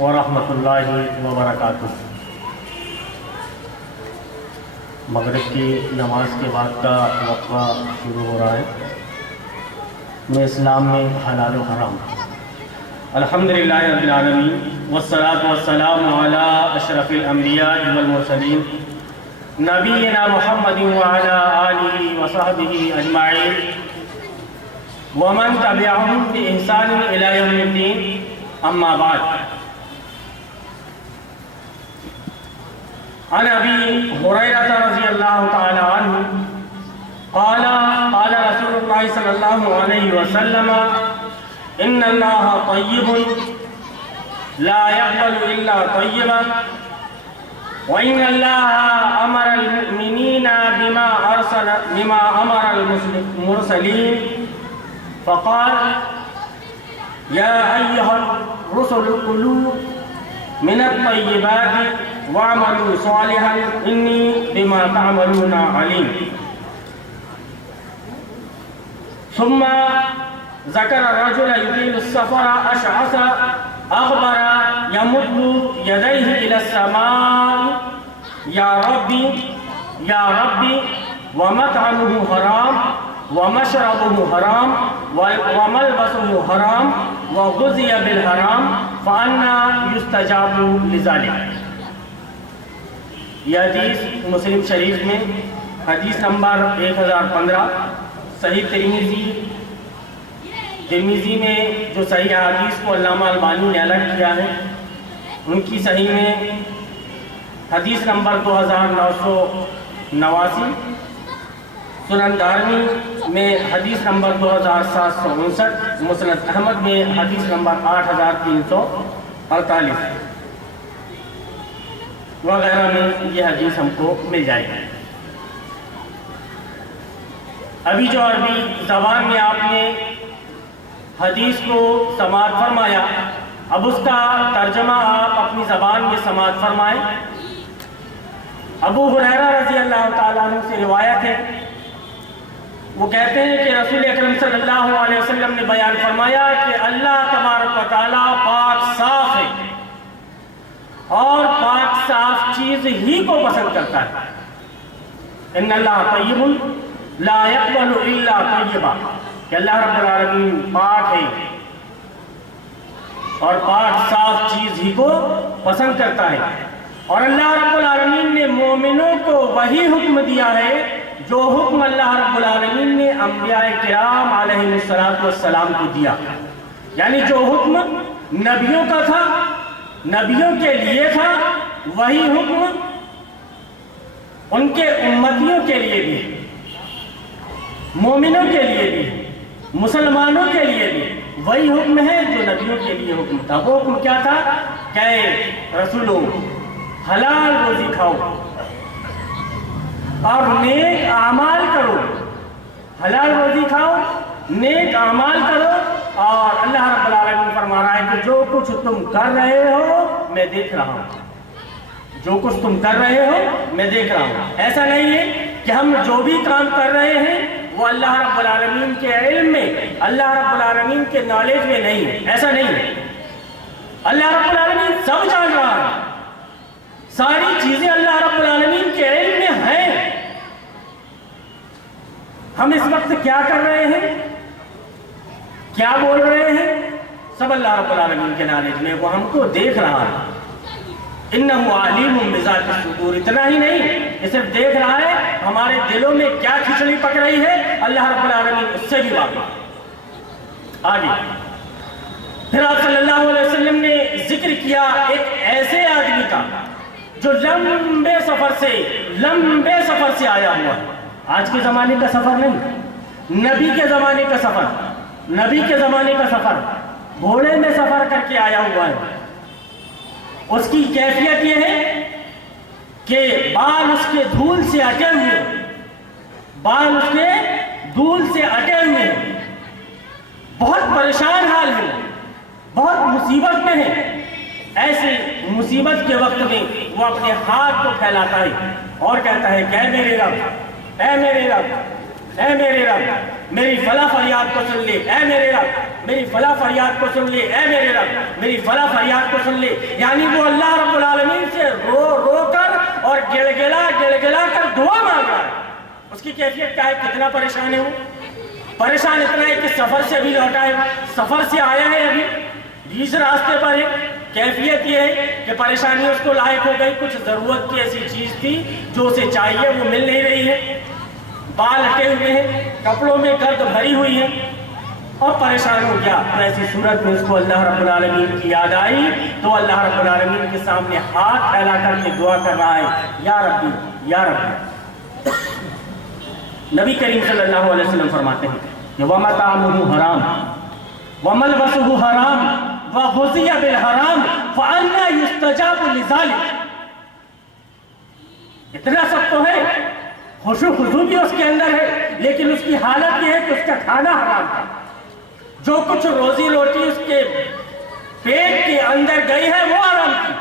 ورحمۃ اللہ وبرکاتہ۔ مغرب کی نماز کے بعد کا وقفہ شروع ہو رہا ہے۔ میں اسلام میں حلال و حرام۔ الحمدللہ رب العالمین والصلاة والسلام علی اشرف الانبیاء والمرسلین نبینا محمد وعلی آلہ وصحبہ اجمعین ومن تبعهم بإحسان إلى يوم الدين، أما بعد۔ عن أبي هريرة رضي الله تعالى عنه قال قال رسول الله صلى الله عليه وسلم: إن الله طيب لا يقبل إلا طيبا، وإن الله أمر المؤمنين بما أمر المرسلين، فقال: يا أيها الرسل كلوا من الطيبات واعملوا صالحا إني بما تعملون عليم۔ ثم ذكر الرجل يطيل السفر أشعث أغبر يمد يديه إلى السماء: يا ربي يا ربي، ومطعمه حرام ومشربه حرام وملبسه حرام وغذي بالحرام، فأنى يستجاب لذلك۔ یہ حدیث مسلم شریف میں حدیث نمبر 1015، صحیح ترمذی میں جو صحیح حدیث کو علامہ البانی نے الگ کیا ہے، ان کی صحیح میں حدیث نمبر 2989، سنن دارمی میں حدیث نمبر 2759، مسند احمد میں حدیث نمبر 8348 وغیرہ میں یہ حدیث ہم کو مل جائے گی۔ ابھی جو عربی زبان میں آپ نے حدیث کو سماعت فرمایا، اب اس کا ترجمہ آپ اپنی زبان میں سماعت فرمائیں۔ ابو ہریرہ رضی اللہ تعالیٰ عنہ سے روایت ہے، وہ کہتے ہیں کہ رسول اکرم صلی اللہ علیہ وسلم نے بیان فرمایا کہ اللہ تبارک و تعالیٰ پاک صاف ہے اور پاک صاف چیز ہی کو پسند کرتا ہے۔ ان اللہ طیب لا یقبل الا طیبا، کہ اللہ رب العالمین پاک ہے اور پاک صاف چیز ہی کو پسند کرتا ہے۔ اور اللہ رب العالمین نے مومنوں کو وہی حکم دیا ہے جو حکم اللہ رب العالمین نے انبیاء کرام علیہ السلام کو دیا، یعنی جو حکم نبیوں کا تھا، نبیوں کے لیے تھا، وہی حکم ان کے امتیوں کے لیے بھی، مومنوں کے لیے بھی، مسلمانوں کے لیے بھی وہی حکم ہے جو نبیوں کے لیے حکم تھا۔ وہ حکم کیا تھا کہ رسولوں حلال روزی کھاؤ اور نیک اعمال کرو، حلال روزی کھاؤ، نیک اعمال کرو، اور اللہ رب العالمین فرما رہا ہے کہ جو کچھ تم کر رہے ہو میں دیکھ رہا ہوں، جو کچھ تم کر رہے ہو میں دیکھ رہا ہوں۔ ایسا نہیں ہے کہ ہم جو بھی کام کر رہے ہیں وہ اللہ رب العالمین کے علم میں، اللہ رب العالمین کے نالج میں نہیں ہے، ایسا نہیں ہے۔ اللہ رب العالمین سب جان رہا ہے، ساری چیزیں اللہ رب العالمین کے علم میں ہیں۔ ہم اس وقت کیا کر رہے ہیں، کیا بول رہے ہیں، سب اللہ رب العالمین کے نالج میں، وہ ہم کو دیکھ رہا ہے۔ انہ علیم بذات الصدور، اتنا ہی نہیں کہ صرف دیکھ رہا ہے، ہمارے دلوں میں کیا کھچڑی پک رہی ہے اللہ رب العالمین اس سے بھی واقف۔ آگے پھر آپ صلی اللہ علیہ وسلم نے ذکر کیا ایک ایسے آدمی کا جو لمبے سفر سے آیا ہوا ہے۔ آج کے زمانے کا سفر نہیں، نبی کے زمانے کا سفر، نبی کے زمانے کا سفر، گھوڑے میں سفر کر کے آیا ہوا ہے۔ اس کی کیفیت یہ ہے کہ بال اس کے دھول سے اٹے ہوئے، بال اس کے دھول سے اٹے ہوئے ہیں، بہت پریشان حال ہے، بہت مصیبت میں ہے۔ ایسے مصیبت کے وقت میں وہ اپنے ہاتھ کو پھیلاتا ہے اور کہتا ہے کہ اے میرے رب، اے میرے رب، اے میرے رب، میری فلاں فریاد کو سن لے اے میرے رب، میری فلاں فریاد کو سن لے اے میرے رب، میری فلاں فریاد کو سن لے. یعنی وہ اللہ رب العالمین سے رو رو کر اور گڑ گڑا کر دعا مانگ رہا ہے. اس کی کیفیت کیا ہے؟ کتنا پریشان ہے وہ؟ پریشان اتنا ہے کہ سفر سے ابھی لوٹا ہے، سفر سے آیا ہے، ابھی بیچ راستے پر ہے. کیفیت یہ ہے کہ پریشانی اس کو لاحق ہو گئی، کچھ ضرورت کی ایسی چیز تھی جو اسے چاہیے وہ مل نہیں رہی ہے، بال ہٹے ہوئے ہیں، کپڑوں میں گرد بھری ہوئی ہے اور پریشان ہو گیا. ایسی صورت میں اس کو اللہ رب العالمین کی یاد آئی تو اللہ رب العالمین کے سامنے ہاتھ پھیلا کر کے دعا کر رہا ہے، یا ربی یا ربی. نبی کریم صلی اللہ علیہ وسلم فرماتے ہیں کہ وَمَطْعَمُهُ حَرَامٌ وَمَلْبَسُهُ حَرَامٌ وَغُذِيَ بِالْحَرَامِ فَأَنَّىٰ يُسْتَجَابُ لِذَٰلِكَ. اتنا سب تو ہے، خشوع خضوع بھی اس کے اندر ہے، لیکن اس کی حالت یہ ہے کہ اس کا کھانا حرام تھا. جو کچھ روزی روٹی اس کے پیٹ کے اندر گئی ہے وہ حرام کی،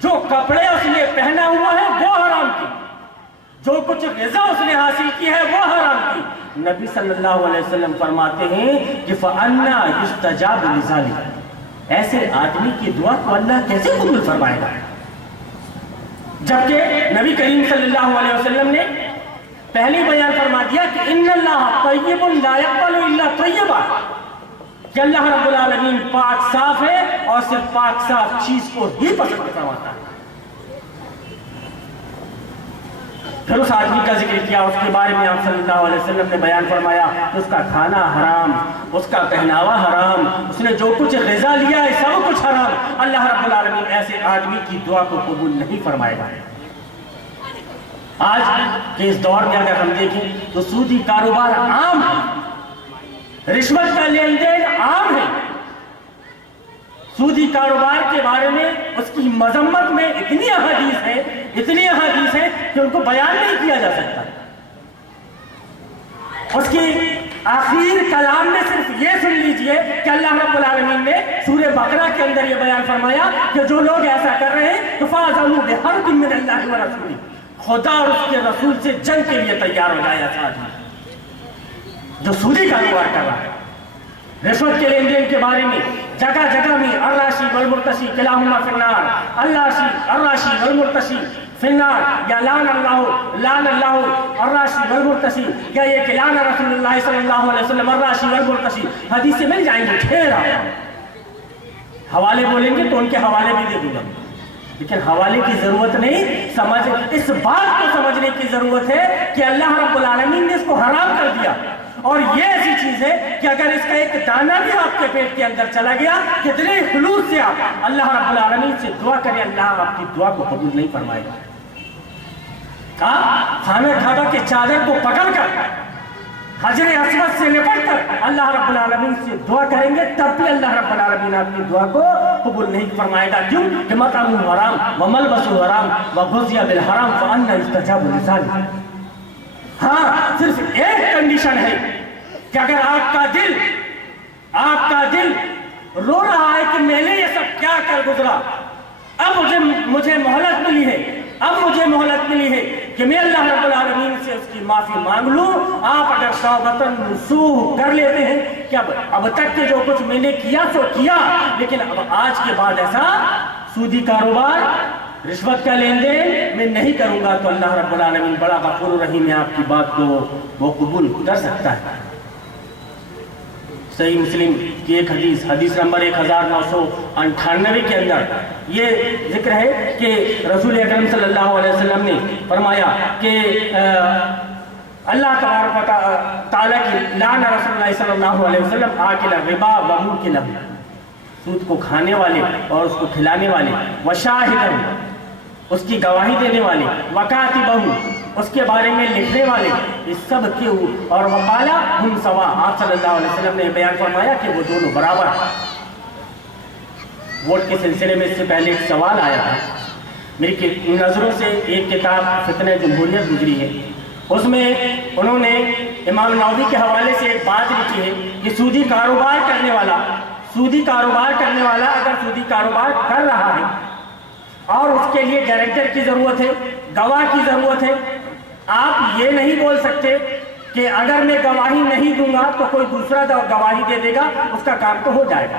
جو کپڑے اس نے پہنا ہوا ہے وہ حرام کی، جو کچھ غذا اس نے حاصل کی ہے وہ حرام کی. نبی صلی اللہ علیہ وسلم فرماتے ہیں کہ فَأَنَّىٰ يُسْتَجَابُ لِذَٰلِكَ. ایسے آدمی کی دعا کو اللہ کیسے قبول فرمائے گا؟ جبکہ نبی کریم صلی اللہ علیہ وسلم نے پہلی بیان فرما دیا کہ ان اللہ طیب لا یقبل الا طیبا، کہ اللہ رب العالمین پاک صاف ہے اور صرف پاک صاف چیز کو ہی پسند فرماتا ہے. پھر اس آدمی کا ذکر کیا، اس کے بارے میں آپ صلی اللہ علیہ وسلم نے بیان فرمایا کہ اس کا کھانا حرام، اس کا پہناوا حرام، اس نے جو کچھ غذا لیا ہے سب کچھ حرام. اللہ رب العالمین ایسے آدمی کی دعا کو قبول نہیں فرمائے گا. آج کے اس دور میں اگر ہم دیکھیں تو سودی کاروبار عام ہے، رشوت کا لین دین عام ہے. سودی کاروبار کے بارے میں اس کی مذمت میں اتنی احادیث ہے کہ ان کو بیان نہیں کیا جا سکتا. اس کی آخر کلام میں صرف یہ سن لیجئے کہ اللہ رب العالمین نے سورہ بقرہ کے اندر یہ بیان فرمایا کہ جو لوگ ایسا کر رہے ہیں تو فَأَذَنُوا بِحَرْبٍ مِّنَ اللَّهِ وَرَسُولِهِ، خدا اور اس کے رسول سے جنگ کے لیے تیار ہو جائے. ایسا آدمی جو سودی کاروبار کر رہا ہے، رشوت کے لین دین کے بارے میں جگہ جگہ میں الراشی والمرتشی کلاہما فی النار، الراشی والمرتشی فی النار، یا لعن اللہ الراشی والمرتشی، یا یہ کہ لعن رسول اللہ صلی اللہ علیہ وسلم الراشی والمرتشی. حدیثیں مل جائیں گے ڈھیر. حوالے بولیں گے تو ان کے حوالے بھی دے دوں گا، لیکن حوالے کی ضرورت نہیں. اس بات کو سمجھنے کی ضرورت ہے کہ اللہ رب العالمین نے اس کو حرام کر دیا، اور یہ ایسی چیز ہے کہ اگر اس کا ایک دانہ بھی آپ کے پیٹ کے اندر چلا گیا، کتنے خلوص سے آپ اللہ رب العالمین سے دعا کریں، اللہ آپ کی دعا کو قبول نہیں فرمائے گا. خانہ کعبہ کے چادر کو پکڑ کر حجر اسود سے لپٹ کر اللہ رب العالمین سے دعا کریں گے، تب بھی اللہ رب العالمین آپ کی دعا کو قبول نہیں فرمائے گا. کیوں کہ مطعمہ حرام وملبسہ حرام وغذی بالحرام فأنى يستجاب لذلك. ہاں صرف ایک کنڈیشن ہے کہ اگر آپ کا دل رو رہا ہے کہ میں نے یہ سب کیا کر گزرا، اب مجھے مہلت ملی ہے کہ میں اللہ رب العالمین سے اس کی معافی مانگ لوں. آپ اگر توبۃ نصوح کر لیتے ہیں کہ اب تک کے جو کچھ میں نے کیا سو کیا، لیکن اب آج کے بعد ایسا سودی کاروبار، رشوت کا لین دین میں نہیں کروں گا، تو اللہ رب العالمین بڑا غفور رحیم ہے، آپ کی بات کو وہ قبول کر سکتا ہے. صحیح مسلم کی ایک حدیث نمبر 1998 کے اندر یہ ذکر ہے کہ رسول اکرم صلی اللہ علیہ وسلم نے فرمایا کہ اللہ تبارک و تعالیٰ کی لعن رسول اللہ صلی اللہ علیہ وسلم آکل الربا وموکلہ، سود کو کھانے والے اور اس کو کھلانے والے، وشاہدہ، اس کی گواہی دینے والے، وکاتبہ، اس کے بارے میں لکھنے والے، اس سب کے اور وقالا ہم سوا. آپ صلی اللہ علیہ وسلم نے بیان فرمایا کہ وہ دونوں برابر. ووٹ کے سلسلے میں اس سے پہلے ایک سوال آیا تھا، میری نظروں سے ایک کتاب فتنہ جمہوریت گزری ہے، اس میں انہوں نے امام نووی کے حوالے سے ایک بات لکھی ہے کہ سودی کاروبار کرنے والا اگر سودی کاروبار کر رہا ہے اور اس کے لیے گارنٹر کی ضرورت ہے، گواہ کی ضرورت ہے، آپ یہ نہیں بول سکتے کہ اگر میں گواہی نہیں دوں گا تو کوئی دوسرا گواہی دے دے گا، اس کا کام تو ہو جائے گا۔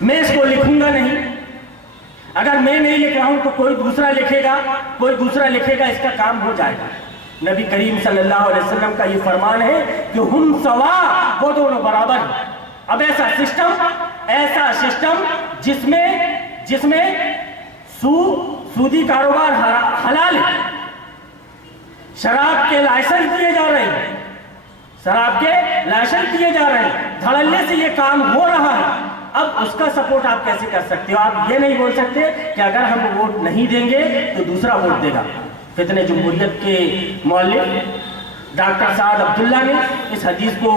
میں اس کو لکھوں گا نہیں، اگر میں نہیں لکھ رہا ہوں تو کوئی دوسرا لکھے گا، اس کا کام ہو جائے گا۔ نبی کریم صلی اللہ علیہ وسلم کا یہ فرمان ہے کہ ہم سوا، وہ دونوں برابر ہیں۔ اب ایسا سسٹم جس میں سودی کاروبار حلال ہے، شراب کے لائسنس دیے جا رہے ہیں، دھڑلے سے یہ کام ہو رہا ہے۔ اب اس کا سپورٹ آپ کیسے کر سکتے ہو؟ آپ یہ نہیں بول سکتے کہ اگر ہم ووٹ نہیں دیں گے تو دوسرا ووٹ دے گا۔ فتنہ جمہوریت کے مؤلف ڈاکٹر سعد عبداللہ نے اس حدیث کو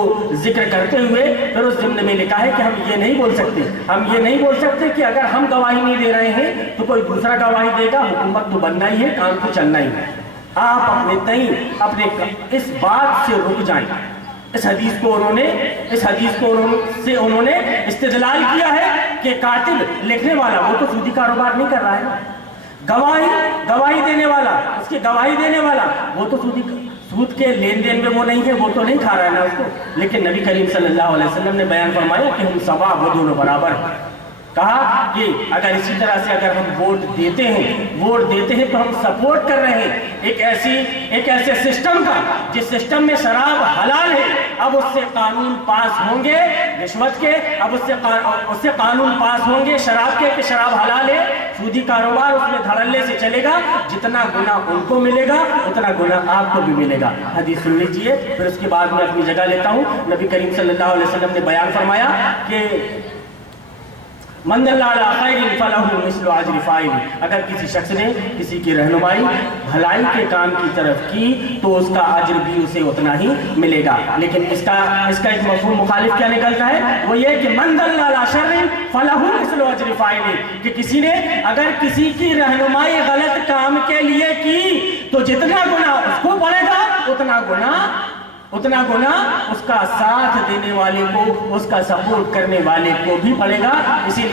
ذکر کرتے ہوئے پھر اس ضمن میں لکھا ہے کہ ہم یہ نہیں بول سکتے کہ اگر ہم گواہی نہیں دے رہے ہیں تو کوئی دوسرا گواہی دے گا، حکومت تو بننا ہی ہے، کام تو چلنا ہی ہے۔ آپ اپنے اس بات سے رک جائیں۔ اس حدیث کو انہوں نے استدلال کیا ہے کہ کاتب لکھنے والا وہ تو سودی کاروبار نہیں کر رہا ہے، گواہی دینے والا وہ تو سود کے لین دین میں وہ نہیں ہے، وہ تو نہیں کھا رہا ہے نا اس کو۔ لیکن نبی کریم صلی اللہ علیہ وسلم نے بیان فرمایا کہ ہم سوا، وہ دونوں برابر ہیں۔ کہا کہ اگر اسی طرح سے اگر ہم ووٹ دیتے ہیں تو ہم سپورٹ کر رہے ہیں ایک ایسے سسٹم کا جس سسٹم میں شراب حلال ہے۔ اب اس سے قانون پاس ہوں گے رشوت کے، اب اس سے قانون پاس ہوں گے شراب کے، کہ شراب حلال ہے، سودی کاروبار اس میں دھڑلے سے چلے گا، جتنا گناہ ان کو ملے گا اتنا گناہ آپ کو بھی ملے گا۔ حدیث سن لیجئے، پھر اس کے بعد میں اپنی جگہ لیتا ہوں۔ نبی کریم صلی اللہ علیہ وسلم نے بیان فرمایا کہ من دل علی خیر فلہ مثل اجر فاعل، اگر کسی شخص نے کسی کی رہنمائی بھلائی کے کام کی طرف کی تو اس کا اجر بھی اسے اتنا ہی ملے گا۔ لیکن اس کا ایک مفہوم مخالف کیا نکلتا ہے؟ وہ یہ کہ من دل علی شر فلہ مثل اجر فاعل، کہ کسی نے اگر کسی کی رہنمائی غلط کام کے لیے کی تو جتنا گناہ اس کو پڑے گا اتنا گناہ اس کا ساتھ دینے والے کو، اس کا سپورٹ کرنے والے کو بھی پڑے گا۔ اسی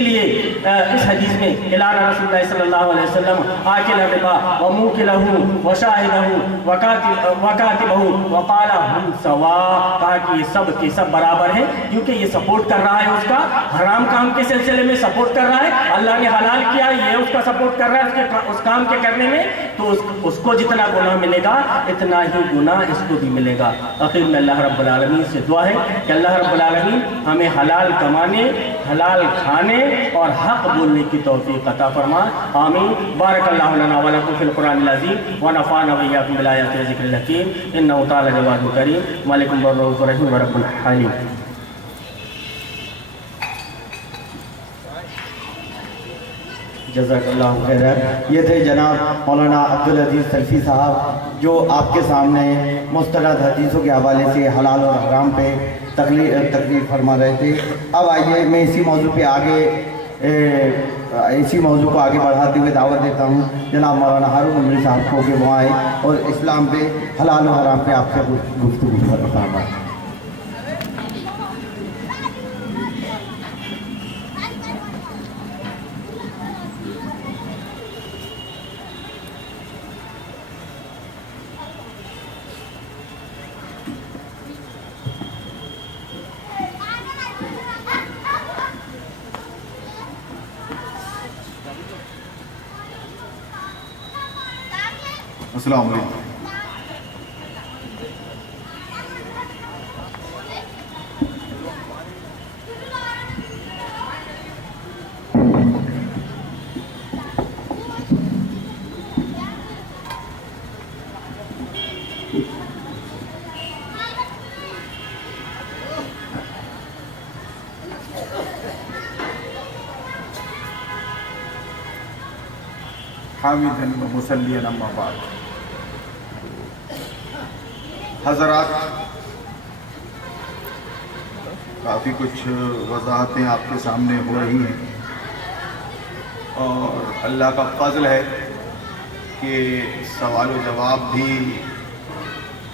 لیے اس حدیث میں اعلان رسول اللہ صلی اللہ علیہ وسلم آکل الربا وموکلہ وشاہدہ وکاتبہ وقال ہم سوا، کہا کہ یہ سب کے سب برابر ہیں، کیونکہ یہ سپورٹ کر رہا ہے، اس کا حرام کام کے سلسلے میں سپورٹ کر رہا ہے، اللہ نے حلال کیا یہ اس کا سپورٹ کر رہا ہے اس کام کے کرنے میں، تو اس کو جتنا گناہ ملے گا اتنا ہی گناہ اس کو بھی ملے گا۔ آخر میں اللہ رب العالمین سے دعا ہے کہ اللہ رب العالمین ہمیں حلال کمانے، حلال کھانے اور حق بولنے کی توفیق عطا فرما، آمین۔ بارک اللہ لنا ولکم فی القرآن العظیم ونفعنا وإیاکم بالآیات والذکر الحکیم، انہ تعالی جواد کریم، مالک الرؤوف الرحیم ورب الحلیم۔ جزاک اللہ خیر۔ یہ تھے جناب مولانا عبدالعزیز سلفی صاحب، جو آپ کے سامنے مستند حدیثوں کے حوالے سے حلال اور حرام پہ تقریر فرما رہے تھے۔ اب آئیے میں اسی موضوع کو آگے بڑھاتے ہوئے دعوت دیتا ہوں جناب مولانا ہارون عمری صاحب کو کہ وہ آئے اور اسلام پہ، حلال و حرام پہ آپ سے گفتگو فرمائیں۔ السلام علیکم۔ حامداً و مصلیاً اما بعد۔ حضرات، کافی کچھ وضاحتیں آپ کے سامنے ہو رہی ہیں اور اللہ کا فضل ہے کہ سوال و جواب بھی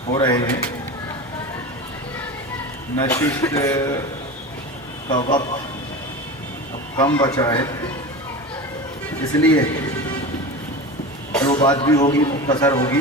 ہو رہے ہیں۔ نشست کا وقت اب کم بچا ہے، اس لیے جو بات بھی ہوگی مختصر ہوگی۔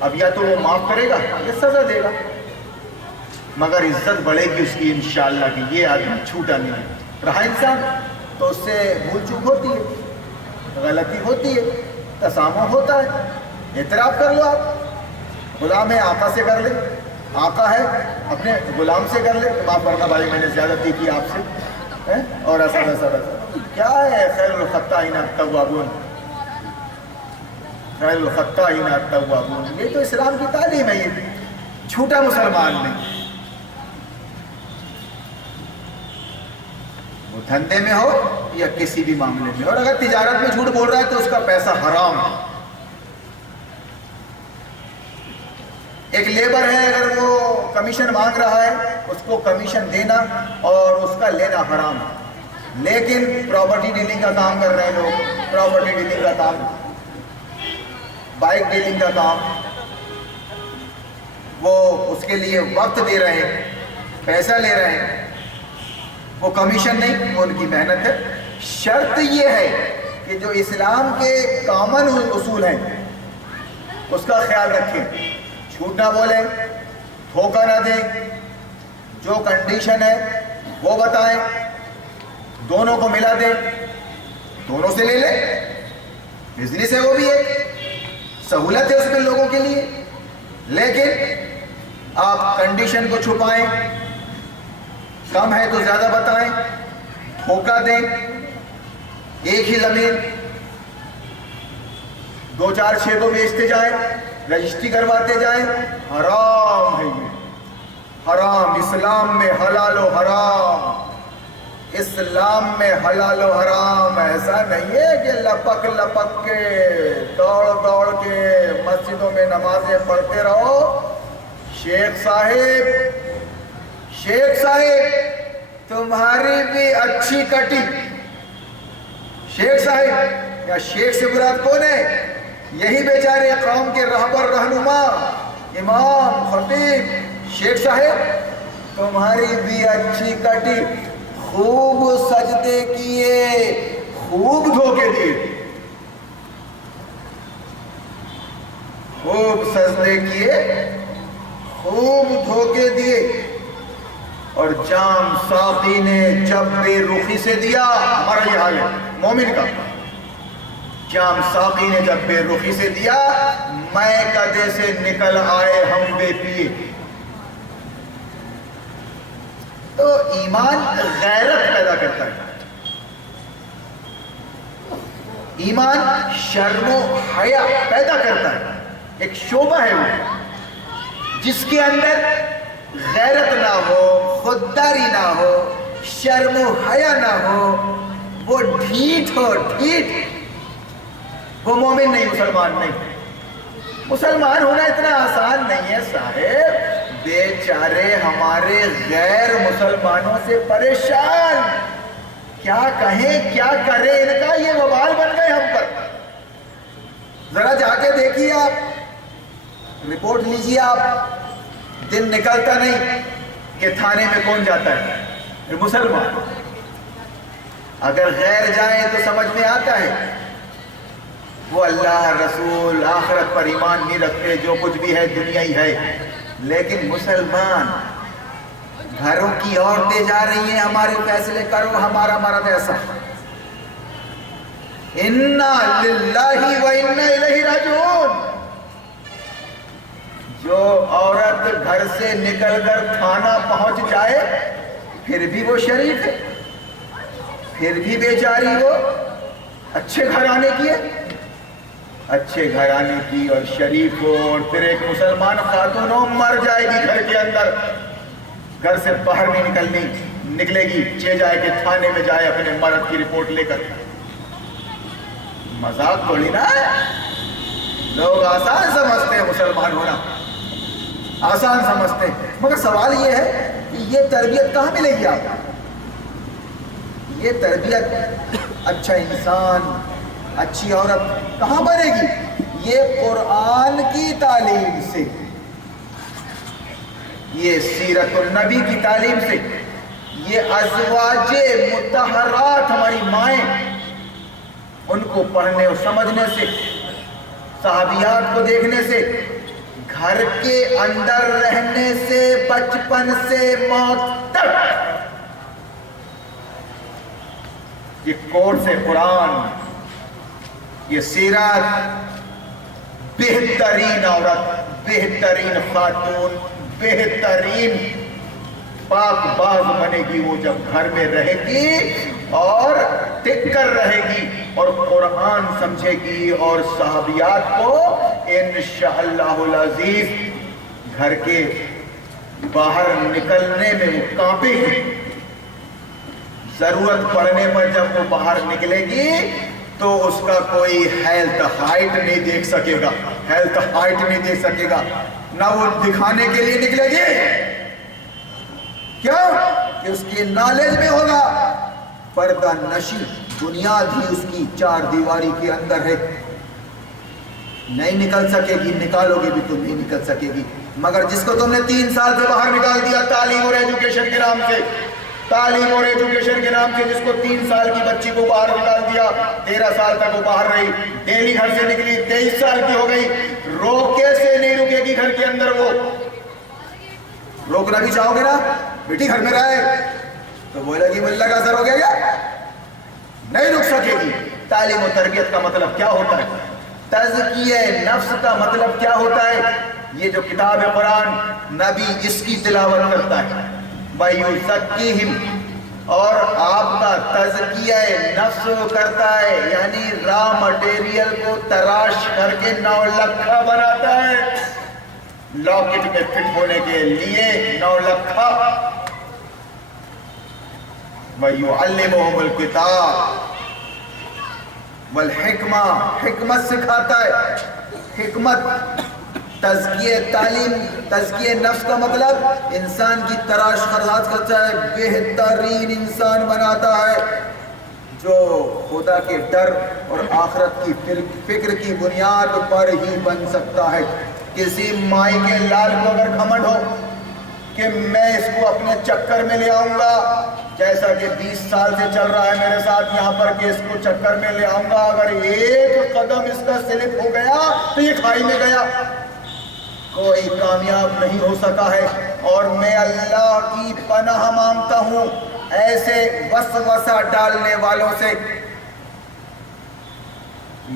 اب یا تو وہ معاف کرے گا یا سزا دے گا، مگر عزت بڑھے گی اس کی انشاءاللہ کہ یہ آدمی چھوٹا نہیں ہے۔ رہا انسان تو اس سے بھول چوک ہوتی ہے، غلطی ہوتی ہے، تسامح ہوتا ہے، اعتراف کر لو۔ آپ غلام ہے آقا سے کر لے، آقا ہے اپنے غلام سے کر لے، معاف کرنا بھائی میں نے زیادتی کی آپ سے، اور ایسا کیا ہے، خیر الخطائین التوابون، خیر الخطائین التوابون، یہ تو اسلام کی تعلیم ہے۔ یہ چھوٹا مسلمان نہیں، وہ دھندے میں ہو یا کسی بھی معاملے میں، اور اگر تجارت میں جھوٹ بول رہا ہے تو اس کا پیسہ حرام ہے۔ ایک لیبر ہے، اگر وہ کمیشن مانگ رہا ہے اس کو کمیشن دینا اور اس کا لینا حرام ہے، لیکن پراپرٹی ڈیلنگ کا کام کر رہے ہیں لوگ، پراپرٹی ڈیلنگ کا کام، بائک ڈیلنگ کا کام، وہ اس کے لیے وقت دے رہے ہیں، پیسہ لے رہے ہیں، وہ کمیشن نہیں، وہ ان کی محنت ہے۔ شرط یہ ہے کہ جو اسلام کے کامن اصول ہیں اس کا خیال رکھیں، جھوٹ نہ بولیں، دھوکہ نہ دیں، جو کنڈیشن ہے وہ بتائیں، دونوں کو ملا دیں، دونوں سے لے لیں، بزنس ہے وہ بھی ہے، سہولت ہے اس میں لوگوں کے لیے، لیکن آپ کنڈیشن کو چھپائیں، کم ہے تو زیادہ بتائیں، دھوکہ دیں، ایک ہی زمین 2-4 6 کو بیچتے جائیں، رجسٹری کرواتے جائیں، حرام ہے یہ، حرام۔ اسلام میں حلال و حرام، اسلام میں حلال و حرام ایسا نہیں ہے کہ لپک لپک کے دوڑ دوڑ کے مسجدوں میں نمازیں پڑھتے رہو۔ شیخ صاحب تمہاری بھی اچھی کٹی، شیخ صاحب یا شیخ سے مراد کون ہے؟ یہی بیچارے قوم کے رہبر، رہنما، امام، خطیب، شیخ صاحب تمہاری بھی اچھی کٹی، خوب سجدے کیے، خوب دھوکے دیے، خوب سجدے کیے، خوب دھوکے دیے، اور جام ساقی نے جب بے رخی سے دیا، ہمارا یہ حال ہے مومن کا، جام ساقی نے جب بے رخی سے دیا، میں کدے سے نکل آئے ہم بے پیے۔ تو ایمان غیرت پیدا کرتا ہے، ایمان شرم و حیا پیدا کرتا ہے، ایک شعبہ ہے وہ جس کے اندر غیرت نہ ہو، خودداری نہ ہو، شرم و حیا نہ ہو، وہ ڈھیٹ ہو، ڈھیٹ، وہ مومن نہیں، مسلمان نہیں۔ مسلمان ہونا اتنا آسان نہیں ہے صاحب، بیچارے ہمارے غیر مسلمانوں سے پریشان، کیا کہیں کیا کریں، ان کا یہ وبال بن گئے ہم پر۔ ذرا جا کے دیکھیے، آپ رپورٹ لیجیے، آپ دن نکلتا نہیں کہ تھانے میں کون جاتا ہے؟ مسلمان۔ اگر غیر جائیں تو سمجھ میں آتا ہے وہ اللہ رسول آخرت پر ایمان نہیں رکھتے، جو کچھ بھی ہے دنیا ہی ہے، لیکن مسلمان گھروں کی عورتیں جا رہی ہیں، ہمارے فیصلے کرو، ہمارا مرد ایسا، انا للہ و انا الیہ راجعون۔ جو عورت گھر سے نکل کر تھانہ پہنچ جائے پھر بھی وہ شریف ہے، پھر بھی بیچاری وہ اچھے گھرانے کی ہے، اچھے گھرانے کی اور شریف ہو، اور پھر ایک مسلمان خاتون ہو، مر جائے گی گھر کے اندر، گھر سے باہر نہیں نکلے گی، جائے کہ تھانے میں جائے اپنے مرد کی رپورٹ لے کر۔ مذاق تھوڑی نا ہے، لوگ آسان سمجھتے ہیں مسلمان ہونا، آسان سمجھتے ہیں، مگر سوال یہ ہے کہ یہ تربیت کہاں ملے گی آپ کو؟ یہ تربیت اچھا انسان، اچھی عورت کہاں بنے گی؟ یہ قرآن کی تعلیم سے، یہ سیرت النبی کی تعلیم سے، یہ ازواج مطہرات ہماری مائیں، ان کو پڑھنے اور سمجھنے سے، صحابیات کو دیکھنے سے، گھر کے اندر رہنے سے بچپن سے موت تک یہ کورس قرآن، یہ سیرت، بہترین عورت، بہترین خاتون، بہترین پاک باز بنے گی وہ جب گھر میں رہے گی اور ٹک کر رہے گی اور قرآن سمجھے گی اور صحابیات کو انشاءاللہ العزیز گھر کے باہر نکلنے میں وہ کانپے گی. ضرورت پڑنے پر جب وہ باہر نکلے گی تو اس کا کوئی ہیلتھ ہائٹ نہیں دیکھ سکے گا، ہیلتھ ہائٹ نہیں دیکھ سکے گا، نہ وہ دکھانے کے لیے نکلے گی. کیوں؟ کہ اس کی نالج میں ہوگا پردہ نشی، بنیاد ہی اس کی چار دیواری کے اندر ہے. نہیں نکل سکے گی، نکالو گے بھی تو نہیں نکل سکے گی. مگر جس کو تم نے 3 سال سے باہر نکال دیا تعلیم اور ایجوکیشن کے نام سے، تعلیم اور ایجوکیشن کے نام سے جس کو 3 سال کی بچی کو باہر نکال دیا، 13 سال تک وہ باہر رہی، ڈیلی گھر سے نکلی، 23 سال کی ہو گئی، روکے سے نہیں رکے گی گھر کے اندر. وہ روکنا بھی چاہو گے نا بیٹی گھر میں رہے تو بولے گی اللہ کا اثر ہو گیا کیا؟ نہیں رک سکے گی. تعلیم و تربیت کا مطلب کیا ہوتا ہے؟ تزکیہ نفس کا مطلب کیا ہوتا ہے؟ یہ جو کتاب قرآن نبی اس کی تلاوت کرتا ہے وَيُزَكِّيهِمْ، اور آپ کا تزکیہ نفس کرتا ہے، یعنی را مٹیریل کو تراش کر کے 9 لکھا بناتا ہے. لاکٹ میں فٹ ہونے کے لیے 9 لکھا. وَيُعَلِّمُهُمُ الْكِتَابَ وَالْحِكْمَةَ، حکمت سکھاتا ہے. حکمت، تزکیہ تعلیم، تزکیہ نفس کا مطلب انسان کی تراش خراش کرتا ہے، بہترین انسان بناتا ہے جو خدا کے ڈر اور آخرت کی فکر کی بنیاد پر ہی بن سکتا ہے. کسی مائی کے لال کو اگر گھمنڈ ہو کہ میں اس کو اپنے چکر میں لے آؤں گا، جیسا کہ 20 سال سے چل رہا ہے میرے ساتھ یہاں پر کہ اس کو چکر میں لے آؤں گا، اگر ایک قدم اس کا سلپ ہو گیا تو یہ کھائی میں گیا، کوئی کامیاب نہیں ہو سکا ہے. اور میں اللہ کی پناہ مانگتا ہوں ایسے وسوسہ ڈالنے والوں سے.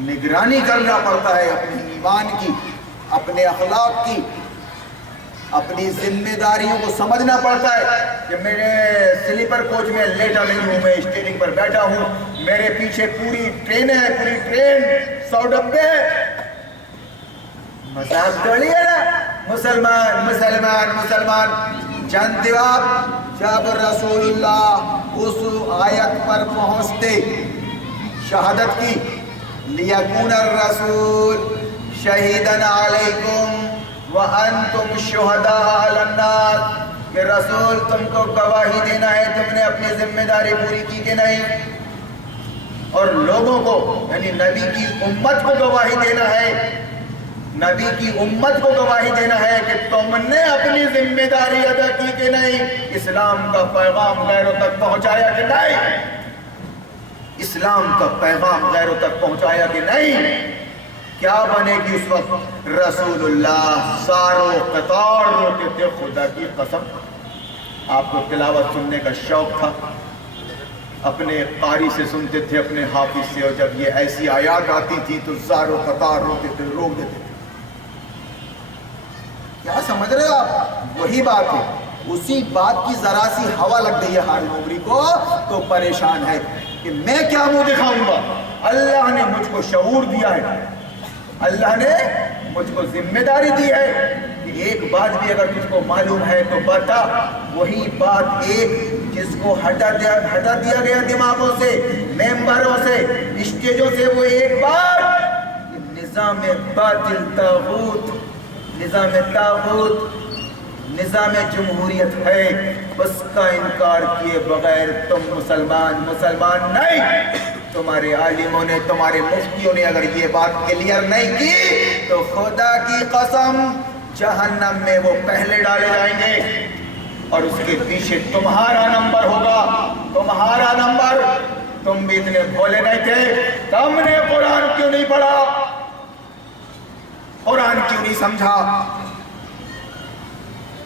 نگرانی کرنا پڑتا ہے اپنے ایمان کی، اپنے اخلاق کی، اپنی ذمہ داریوں کو سمجھنا پڑتا ہے کہ میرے سلیپر کوچ میں لیٹا نہیں ہوں، میں اسٹیئرنگ پر بیٹھا ہوں، میرے پیچھے پوری ٹرین ہے، پوری ٹرین 100 ڈبے ہیں. مذاق توڑی ہے نا. مسلمان مسلمان مسلمان. جانتے ہو آپ جب رسول اللہ اس آیت پر پہنچتے شہادت کی لیکون الرسول شہیدن علیکم وانتم شہداء علی الناس، کہ رسول تم کو گواہی دینا ہے، تم نے اپنی ذمہ داری پوری کی کہ نہیں، اور لوگوں کو یعنی نبی کی امت کو گواہی دینا ہے، نبی کی امت کو گواہی دینا ہے کہ تم نے اپنی ذمہ داری ادا کی کہ نہیں، اسلام کا پیغام غیروں تک پہنچایا کہ نہیں، اسلام کا پیغام غیروں تک پہنچایا کہ نہیں. کیا بنے گی اس وقت؟ رسول اللہ ساروں قطار روتے تھے. خدا کی قسم آپ کو تلاوت سننے کا شوق تھا، اپنے قاری سے سنتے تھے، اپنے حافظ سے، اور جب یہ ایسی آیات آتی تھی تو زاروں قطار روتے تھے، روک دیتے تھے. کیا سمجھ رہے ہو آپ؟ وہی بات ہے. اسی بات کی ذرا سی ہوا لگ گئی ہے ہارون نوری کو تو پریشان ہے کہ میں کیا منہ دکھاؤں گا. اللہ نے مجھ کو شعور دیا ہے، اللہ نے مجھ کو ذمہ داری دی ہے کہ ایک بات بھی اگر تجھ کو معلوم ہے تو بتا. وہی بات ایک جس کو ہٹا دیا گیا دماغوں سے، ممبروں سے، اسٹیجوں سے، وہ ایک بات نظام باطل طاغوت، نظام طاغوت، نظام جمہوریت ہے، اس کا انکار کیے بغیر تم مسلمان نہیں. تمہارے عالموں نے، تمہارے مفتیوں نے اگر یہ بات کلیئر نہیں کی تو خدا کی قسم جہنم میں وہ پہلے ڈالے جائیں گے اور اس کے پیچھے تمہارا نمبر ہوگا، تمہارا نمبر. تم بھی اتنے بھولے نہیں تھے، تم نے قرآن کیوں نہیں پڑھا، قرآن کیوں نہیں سمجھا،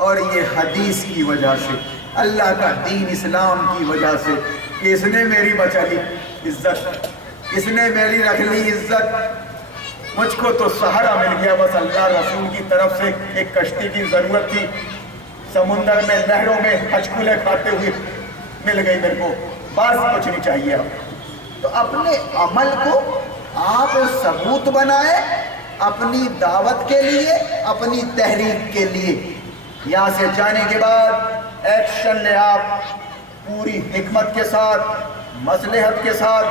اور یہ حدیث کی وجہ سے، اللہ کا دین اسلام کی وجہ سے کہ اس نے میری بچا لی عزت، اس نے میری رکھ لی عزت۔ مجھ کو تو سہارا مل گیا، بس اللہ رسول کی طرف سے ایک کشتی کی ضرورت تھی، سمندر میں لہروں میں ہچکولے کھاتے ہوئے مل گئی میرے کو، بس کچھ نہیں چاہیے اب۔ تو اپنے عمل کو آپ ثبوت بنائے اپنی دعوت کے لیے، اپنی تحریک کے لیے۔ یہاں سے جانے کے بعد ایکشن لے، آپ پوری حکمت کے ساتھ، مصلحت کے ساتھ،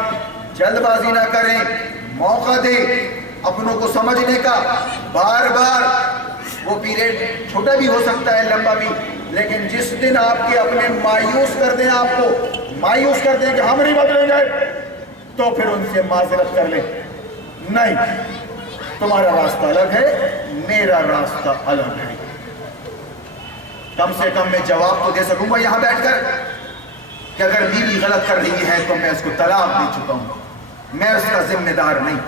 جلد بازی نہ کریں، موقع دیں اپنوں کو سمجھنے کا۔ بار بار وہ پیریڈ چھوٹا بھی ہو سکتا ہے، لمبا بھی، لیکن جس دن آپ کے اپنے مایوس کر دیں، آپ کو مایوس کر دیں کہ ہم نہیں بدلیں گے، تو پھر ان سے معذرت کر لیں، نہیں تمہارا راستہ الگ ہے، میرا راستہ الگ ہے۔ کم سے کم میں جواب تو دے سکوں گا یہاں بیٹھ کر کہ اگر بیوی غلط کر رہی ہے تو میں اس کو طلاق دے چکا ہوں، میں اس کا ذمہ دار نہیں۔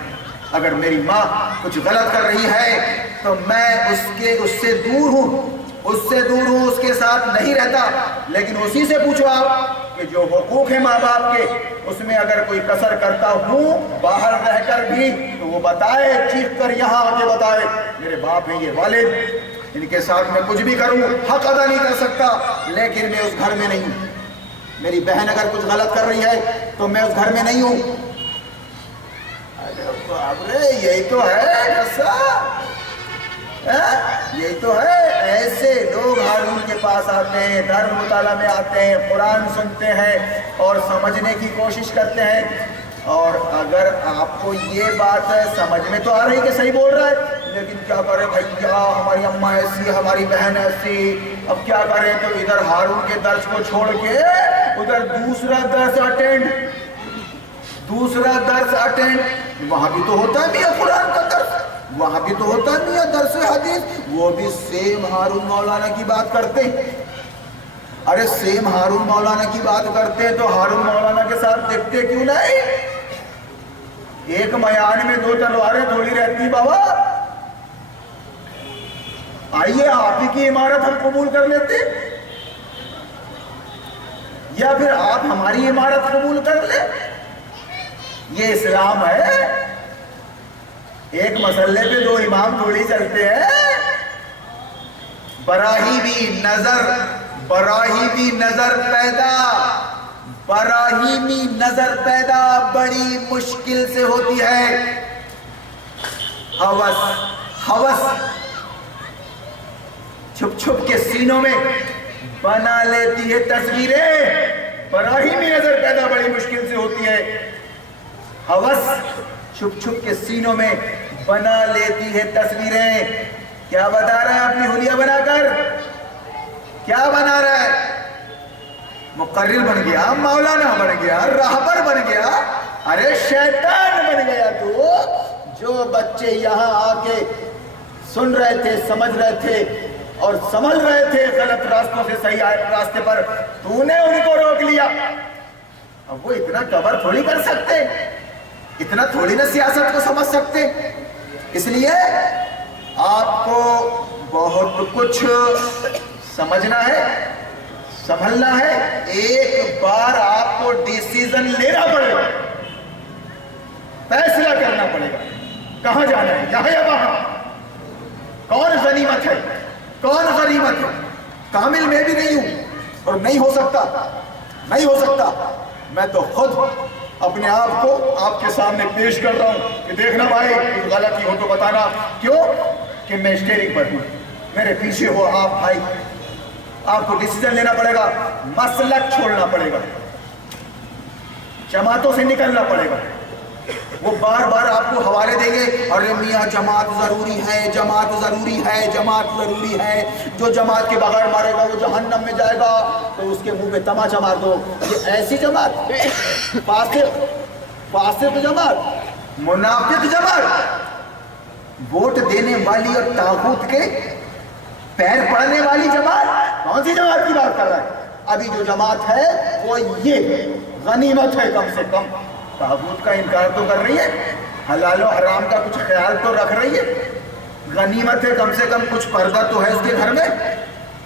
اگر میری ماں کچھ غلط کر رہی ہے تو میں اس سے دور ہوں، اس کے ساتھ نہیں رہتا، لیکن اسی سے پوچھو آپ کہ جو حقوق ہیں ماں باپ کے، اس میں اگر کوئی کسر کرتا ہوں باہر رہ کر بھی تو وہ بتائے، چیخ کر یہاں آ کے بتائے میرے باپ ہیں، یہ والد، ان کے ساتھ میں کچھ بھی کروں حق ادا نہیں کر سکتا، لیکن میں اس گھر میں نہیں ہوں۔ میری بہن اگر کچھ غلط کر رہی ہے تو میں اس گھر میں نہیں ہوں۔ باپ رے، یہی تو ہے یہی تو ہے۔ ایسے لوگ ہارون کے پاس آتے ہیں، دھرم مطالعہ میں آتے ہیں، قرآن سنتے ہیں اور سمجھنے کی کوشش کرتے ہیں، اور اگر آپ کو یہ بات سمجھ میں تو آ رہی کہ صحیح بول رہا ہے، لیکن کیا کرے بھیا، ہماری اماں ایسی، ہماری بہن ایسی، اب کیا کریں، تو ادھر ہارون کے درس کو چھوڑ کے ادھر دوسرا درس اٹینڈ، وہاں بھی تو ہوتا ہے میاں قرآن کا درس، وہاں بھی تو ہوتا ہے میاں درس حدیث، وہ بھی سیم ہارون مولانا کی بات کرتے ہیں۔ ارے سیم ہارون مولانا کی بات کرتے تو ہارون مولانا کے ساتھ دیکھتے کیوں نہیں؟ ایک میان میں دو تلواریں تھوڑی رہتی بابا، آئیے آپ ہی کی عمارت ہم قبول کر لیتے، یا پھر آپ ہماری عمارت قبول کر لیں۔ یہ اسلام ہے، ایک مسئلے پہ دو امام تھوڑی چلتے ہیں۔ براہی بھی نظر پیدا بڑی مشکل سے ہوتی ہے۔ ہوس چھپ چھپ کے سینوں میں بنا لیتی ہے تصویریں، براہیمی نظر پیدا بڑی مشکل سے ہوتی ہے۔ ہوس چھپ چھپ کے سینوں میں بنا لیتی ہے تصویریں۔ کیا بتا رہا ہے اپنی حلیہ بنا کر؟ کیا بنا رہا ہے؟ مقرر بن گیا، مولانا بن گیا، راہبر بن گیا، ارے شیطان بن گیا تو۔ جو بچے یہاں آ کے سن رہے تھے، سمجھ رہے تھے اور سمجھ رہے تھے غلط راستوں سے صحیح راستے پر، تو نے ان کو روک لیا۔ اب وہ اتنا کور تھوڑی کر سکتے، اتنا تھوڑی نہ سیاست کو سمجھ سکتے۔ اس لیے آپ کو بہت کچھ سمجھنا ہے، سنبھلنا ہے۔ ایک بار آپ کو ڈیسیزن لینا پڑے گا، فیصلہ کرنا پڑے گا، کہاں جانا ہے، یہاں یا وہاں، کون غنیمت ہے، کون غنیمت ہے۔ کامل میں بھی نہیں ہوں اور نہیں ہو سکتا، میں تو خود اپنے آپ کو آپ کے سامنے پیش کر رہا ہوں کہ دیکھنا بھائی کچھ غلطی ہو تو بتانا۔ کیوں کہ میں اسٹیئرنگ پر ہوں، میرے پیچھے ہو آپ بھائی، آپ کو ڈیسیزن لینا پڑے گا، مسلک چھوڑنا پڑے گا، جماعتوں سے نکلنا پڑے گا۔ وہ بار بار آپ کو حوالے دیں گے، ارے میاں جماعت ضروری ہے، جماعت ضروری ہے، جماعت ضروری ہے، جو جماعت کے بغیر مارے گا وہ جہنم میں جائے گا، تو اس کے منہ پہ تماچا مار دو۔ یہ ایسی جماعت، فاسق جماعت، منافق جماعت، ووٹ دینے والی اور طاغوت کے پیر پڑنے والی جماعت، کون سی جماعت کی بات کر رہا ہے؟ ابھی جو جماعت ہے وہ یہ غنیمت ہے، کم سے کم طاغوت کا انکار تو کر رہی ہے، حلال و حرام کا کچھ خیال تو رکھ رہی ہے، غنیمت ہے کم سے کم کچھ پردہ تو ہے اس کے گھر میں۔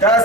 10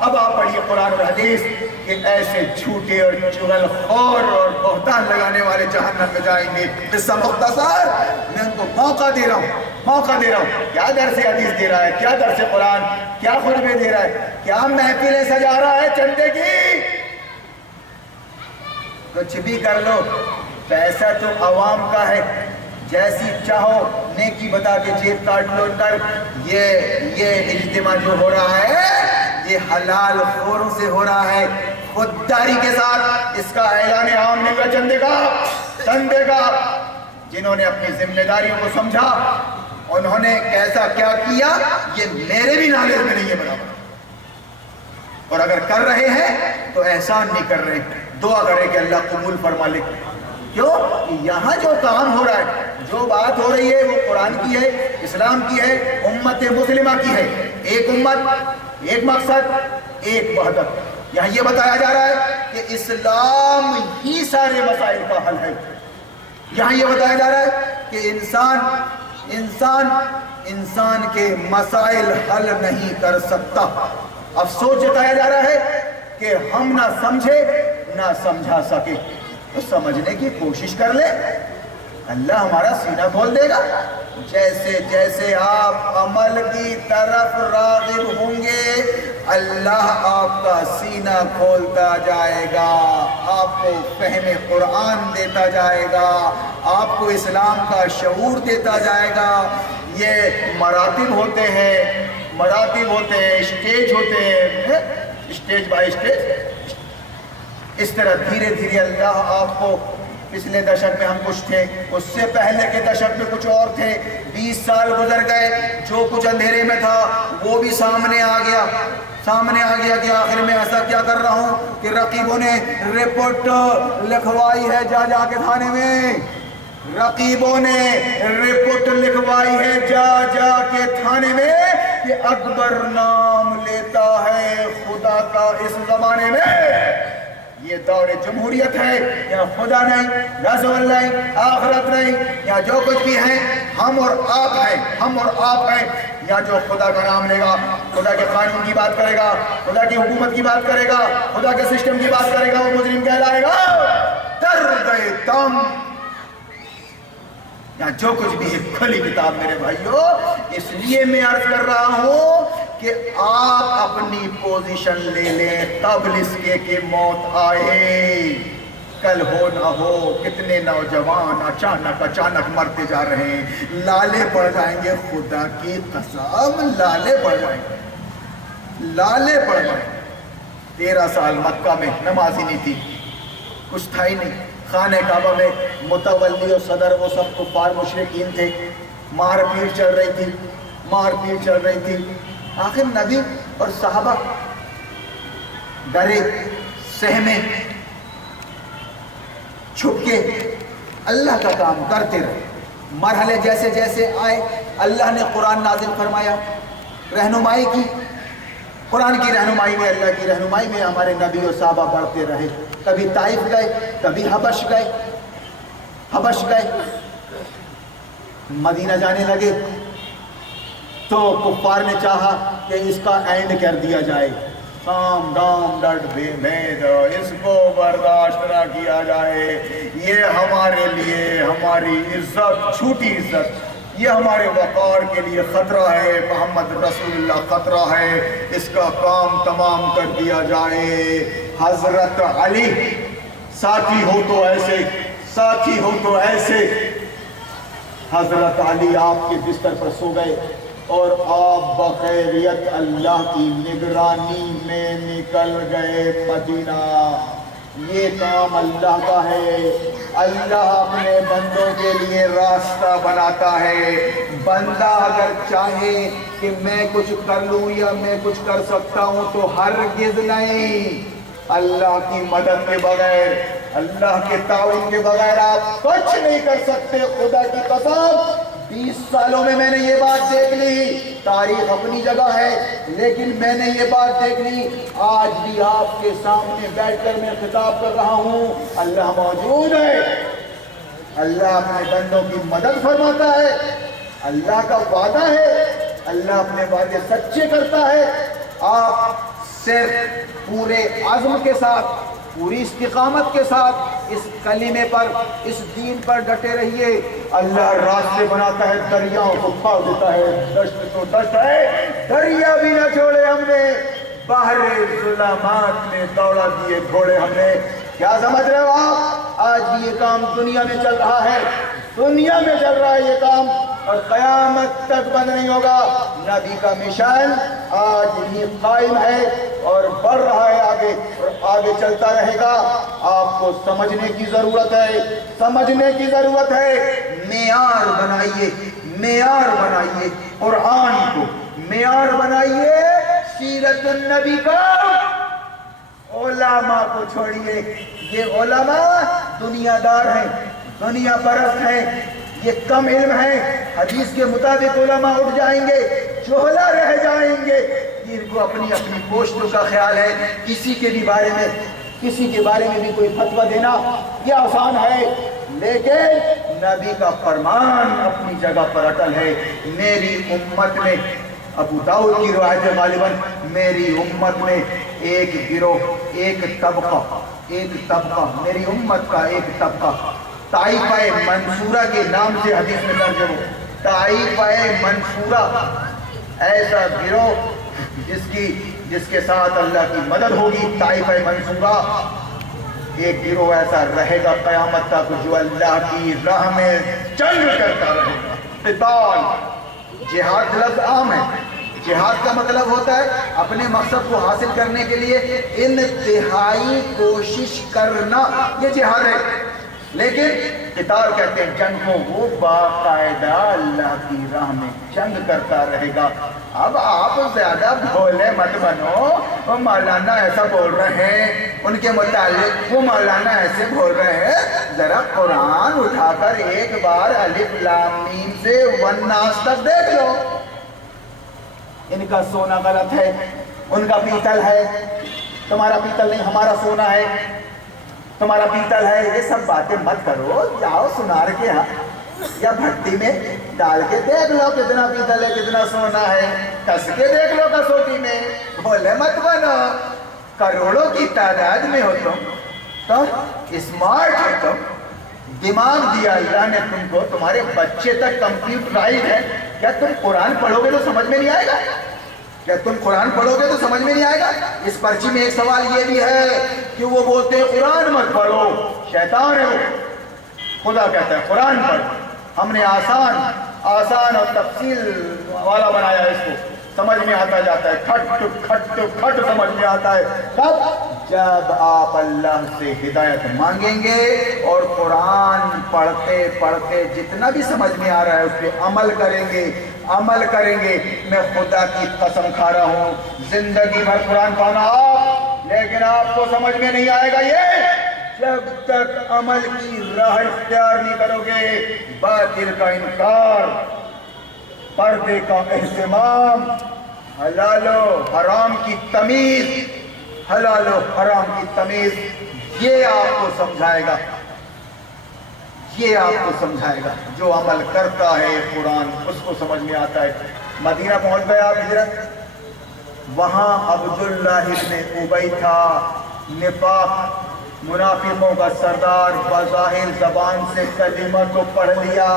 اب آپ پڑھیے قرآن اور حدیث کہ ایسے جھوٹے اور چغل خور اور بہتان لگانے والے جہنم میں جائیں گے. قصہ مختصر، میں ان کو موقع دے رہا ہوں. کیا درس حدیث دے رہا ہے، کیا درس قرآن، کیا خطبے دے رہا ہے، کیا محفلیں سجا رہا ہے چندے کی. کچھ بھی کر لو، پیسہ تو عوام کا ہے، جیسی چاہو نیکی بتا کے جیب کاٹ لو. کر یہ اجتماع جو ہو رہا ہے یہ حلال خوروں سے ہو رہا ہے، خودداری کے ساتھ. اس کا اعلان عام نہیں ہوا چندے کا. جنہوں نے اپنی ذمہ داریوں کو سمجھا انہوں نے کیسا کیا کیا یہ میرے بھی نالج میں نہیں ہے برابر. اور اگر کر رہے ہیں تو احسان نہیں کر رہے. دعا کریں کہ اللہ قبول فرما لے. کیوں؟ یہاں جو کام ہو رہا ہے، جو بات ہو رہی ہے وہ قرآن کی ہے، اسلام کی ہے، امت مسلمہ کی ہے. ایک امت، ایک مقصد، ایک وحدت. یہاں یہ بتایا جا رہا ہے کہ اسلام ہی سارے مسائل کا حل ہے. یہاں یہ بتایا جا رہا ہے کہ انسان کے مسائل حل نہیں کر سکتا. افسوس جتایا جا رہا ہے کہ ہم نہ سمجھے نہ سمجھا سکے. تو سمجھنے کی کوشش کر لے، اللہ ہمارا سینہ کھول دے گا. جیسے جیسے آپ عمل کی طرف راغب ہوں گے اللہ آپ کا سینہ کھولتا جائے گا، آپ کو فہم قرآن دیتا جائے گا، آپ کو اسلام کا شعور دیتا جائے گا. یہ مراتب ہوتے ہیں، اسٹیج ہوتے ہیں، اسٹیج بائی اسٹیج. اس طرح دھیرے دھیرے اللہ آپ کو، پچھلے دشک میں ہم کچھ تھے، اس سے پہلے کے دشک میں کچھ اور تھے. 20 سال گزر گئے، جو کچھ اندھیرے میں تھا وہ بھی سامنے آ گیا کہ آخر میں ایسا کیا کر رہا ہوں کہ رقیبوں نے رپورٹ لکھوائی ہے جا کے تھانے میں. رقیبوں نے رپورٹ لکھوائی ہے جا کے تھانے میں کہ اکبر نام لیتا ہے خدا کا اس زمانے میں. یہ دور جمہوریت ہے، یہاں خدا نہیں، رسول نہیں، آخرت نہیں. یہاں جو کچھ بھی ہے ہم اور آپ ہیں. یہاں جو خدا کا نام لے گا، خدا کے قانون کی بات کرے گا، خدا کی حکومت کی بات کرے گا، خدا کے سسٹم کی بات کرے گا، وہ مجرم کہلائے گا. ڈر گئے تم. یہاں جو کچھ بھی ہے کھلی کتاب میرے بھائیو. اس لیے میں عرض کر رہا ہوں کہ آپ اپنی پوزیشن لے لیں قبل اس کے کہ موت آئے. کل ہو نہ ہو کتنے نوجوان اچانک مرتے جا رہے ہیں. لالے پڑ جائیں گے، خدا کی قسم لالے پڑ جائیں گے. 13 سال مکہ میں نماز ہی نہیں تھی، کچھ تھا ہی نہیں. خانہ کعبہ میں متولی اور صدر وہ سب کفار مشرکین تھے. مار پیٹ چل رہی تھی. آخر نبی اور صحابہ ڈرے، سہمے، چھپ کے اللہ کا کام کرتے رہے. مرحلے جیسے جیسے آئے اللہ نے قرآن نازل فرمایا، رہنمائی کی. قرآن کی رہنمائی میں، اللہ کی رہنمائی میں ہمارے نبی اور صحابہ بڑھتے رہے. کبھی طائف گئے، کبھی حبش گئے. مدینہ جانے لگے تو کفار نے چاہا کہ اس کا اینڈ کر دیا جائے. سام دام ڈٹ بے مید، اس کو برداشت نہ کیا جائے. یہ ہمارے لیے ہماری عزت، جھوٹی عزت، یہ ہمارے وقار کے لیے خطرہ ہے. محمد رسول اللہ خطرہ ہے، اس کا کام تمام کر دیا جائے. حضرت علی ساتھی ہو تو ایسے. حضرت علی آپ کے بستر پر سو گئے اور آپ بخیریت اللہ کی نگرانی میں نکل گئے مدینہ. یہ کام اللہ کا ہے. اللہ اپنے بندوں کے لیے راستہ بناتا ہے. بندہ اگر چاہے کہ میں کچھ کر لوں یا میں کچھ کر سکتا ہوں تو ہرگز نہیں. اللہ کی مدد کے بغیر، اللہ کے تعاون کے بغیر آپ کچھ نہیں کر سکتے. خدا کی قسم 20 سالوں میں نے یہ بات دیکھ لی. تاریخ اپنی جگہ ہے لیکن میں نے یہ بات دیکھ لی. آج بھی آپ کے سامنے بیٹھ کر میں خطاب کر رہا ہوں. اللہ موجود ہے، اللہ اپنے بندوں کی مدد فرماتا ہے. اللہ کا وعدہ ہے، اللہ اپنے وعدے سچے کرتا ہے. آپ صرف پورے عزم کے ساتھ، پوری استقامت کے ساتھ اس کلمے پر، اس دین پر ڈٹے رہیے۔ اللہ راستے بناتا ہے، دریاؤں کو پھاڑ دیتا ہے، دشت تو دشت ہے، دریا بھی نہ چھوڑے ہم نے، باہر ظلمات میں دوڑا دیے گھوڑے ہم نے۔ کیا سمجھ رہے ہو آپ؟ آج بھی یہ کام دنیا میں چل رہا ہے، دنیا میں چل رہا ہے یہ کام، اور قیامت تک بند نہیں ہوگا۔ نبی کا مشن آج بھی قائم ہے اور بڑھ رہا ہے آگے، اور آگے چلتا رہے گا۔ آپ کو سمجھنے کی ضرورت ہے، سمجھنے کی ضرورت ہے۔ معیار بنائیے، معیار بنائیے قرآن کو، معیار بنائیے سیرت النبی کا۔ علماء کو چھوڑیے، یہ علماء دنیا دار ہیں، دنیا پرست ہیں، یہ کم علم ہیں۔ حدیث کے مطابق علماء اٹھ جائیں گے، جہلا رہ جائیں گے۔ ان کو اپنی اپنی پوسٹوں کا خیال ہے، کسی کے بارے میں بھی کوئی فتویٰ دینا یہ آسان ہے، لیکن نبی کا فرمان اپنی جگہ پر اٹل ہے۔ میری امت میں، ابو داؤد کی روایت ہے غالباً، میری امت میں ایک گروہ، ایک طبقہ، میری امت کا ایک طبقہ، طائفہ منصورہ کے نام سے حدیث میں درج ہے، طائفہ منصورہ، ایسا گروہ جس کے ساتھ اللہ کی مدد ہوگی۔ طائفہ منصورہ ایک گروہ ایسا رہے گا قیامت تک جو اللہ کی راہ میں جنگ کرتا رہے گا۔ قتال، جہاد لفظ عام ہے، جہاد کا مطلب ہوتا ہے اپنے مقصد کو حاصل کرنے کے لیے انتہائی کوشش کرنا، یہ جہاد ہے۔ لیکن قتال کہتے ہیں جنگ کو، وہ باقاعدہ اللہ کی راہ میں جنگ کرتا رہے گا۔ اب آپ زیادہ بھولے مت بنو، وہ مولانا ایسا بول رہے ہیں، ان کے متعلق وہ مولانا ایسے بول رہے ہیں، ذرا قرآن اٹھا کر ایک بار الف لام میم سے والناس تک دیکھ لو۔ ان کا سونا غلط ہے، ان کا پیتل ہے، تمہارا پیتل نہیں ہمارا سونا ہے، تمہارا پیتل ہے، یہ سب باتیں مت کرو۔ جاؤ سنار کے ہاں یا بھٹی میں ڈال کے دیکھ لو کتنا پیتل ہے کتنا سونا ہے، کس کے دیکھ لو کسوٹی میں، بھولے مت بنو۔ کروڑوں کی تعداد میں ہو تم اسمارٹ ہو، تم دماغ دیا اللہ نے تم کو، تمہارے بچے تک کمپیوٹرائز ہے۔ کیا تم قرآن پڑھو گے تو سمجھ میں نہیں آئے گا؟ کیا تم قرآن پڑھو گے تو سمجھ میں نہیں آئے گا؟ اس پرچی میں ایک سوال یہ بھی ہے کہ وہ بولتے ہیں قرآن مت پڑھو، شیطان ہے وہ۔ خدا کہتا ہے قرآن پڑھ۔ ہم نے آسان اور تفصیل والا بنایا ہے، اس کو سمجھ میں آتا جاتا ہے، کھٹ سمجھ میں آتا ہے۔ کب؟ جب آپ اللہ سے ہدایت مانگیں گے اور قرآن پڑھتے پڑھتے جتنا بھی سمجھ میں آ رہا ہے اس پہ عمل کریں گے۔ میں خدا کی قسم کھا رہا ہوں، زندگی بھر قرآن پڑھنا آپ، لیکن آپ کو سمجھ میں نہیں آئے گا یہ جب تک عمل کی راہ اختیار نہیں کرو گے۔ باطل کا انکار، پردے کا اہتمام، حلال و حرام کی تمیز، حلال و حرام کی تمیز، یہ آپ کو سمجھائے گا، یہ آپ کو سمجھائے گا۔ جو عمل کرتا ہے قرآن اس کو سمجھ میں آتا ہے۔ مدینہ پہنچ گئے آپ ہجرت، وہاں عبداللہ ابن ابی تھا، نفاق منافقوں کا سردار، بظاہر زبان سے کلمہ تو پڑھ لیا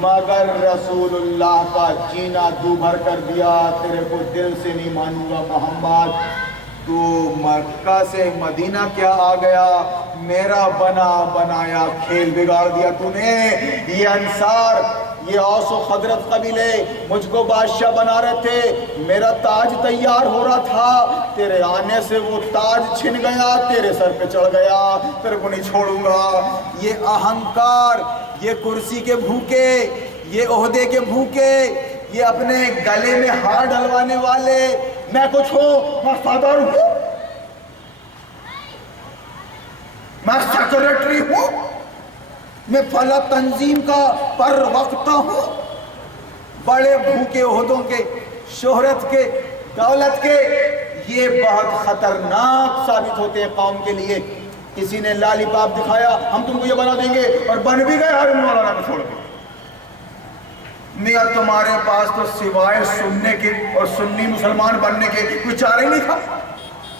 مگر رسول اللہ کا جینا دو بھر کر دیا۔ تیرے کو دل سے نہیں مانوں گا محمد، تو مکہ سے مدینہ کیا آ گیا، میرا بنایا کھیل بگاڑ دیا تو نے۔ یہ انصار، یہ اوس و خزرج قبیلے مجھ کو بادشاہ بنا رہے تھے، میرا تاج تیار ہو رہا تھا، تیرے آنے سے وہ تاج چھن گیا، تیرے سر پہ چڑھ گیا، تیرے کو نہیں چھوڑوں گا۔ یہ اہنکار، یہ کرسی کے بھوکے، یہ عہدے کے بھوکے، یہ اپنے گلے میں ہار ڈلوانے والے، میں کچھ ہوں، میں صدر ہوں، میں سیکریٹری ہوں، میں فلاں تنظیم کا پر وقتہ ہوں، بڑے بھوکے عہدوں کے، شہرت کے، دولت کے، یہ بہت خطرناک ثابت ہوتے ہیں قوم کے لیے۔ کسی نے لالی پاپ دکھایا، ہم تم کو یہ بنا دیں گے، اور بن بھی گئے ہر مولانا کو چھوڑ کے۔ میاں تمہارے پاس تو سوائے سننے کے اور سنی مسلمان بننے کے کوئی چارہ ہی نہیں تھا۔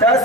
10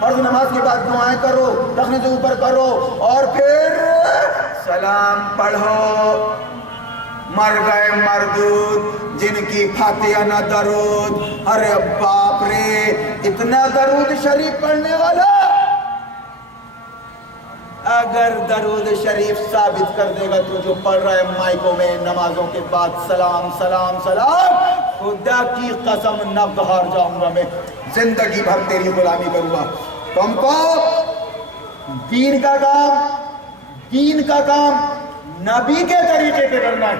فرض نماز کے بعد دعائیں کرو، ٹخنے سے اوپر کرو اور پھر سلام پڑھو۔ مر گئے مردود جن کی فاتحہ نہ درود، ارے باپ رے اتنا درود شریف پڑھنے والا اگر درود شریف ثابت کر دے گا تو جو پڑھ رہا ہے مائکوں میں نمازوں کے بعد سلام سلام سلام، خدا کی قسم نہ باہر جاؤں گا میں، زندگی بھر تیری غلامی کروں گا۔ تم کو دین کا کام نبی کے طریقے پہ کرنا ہے،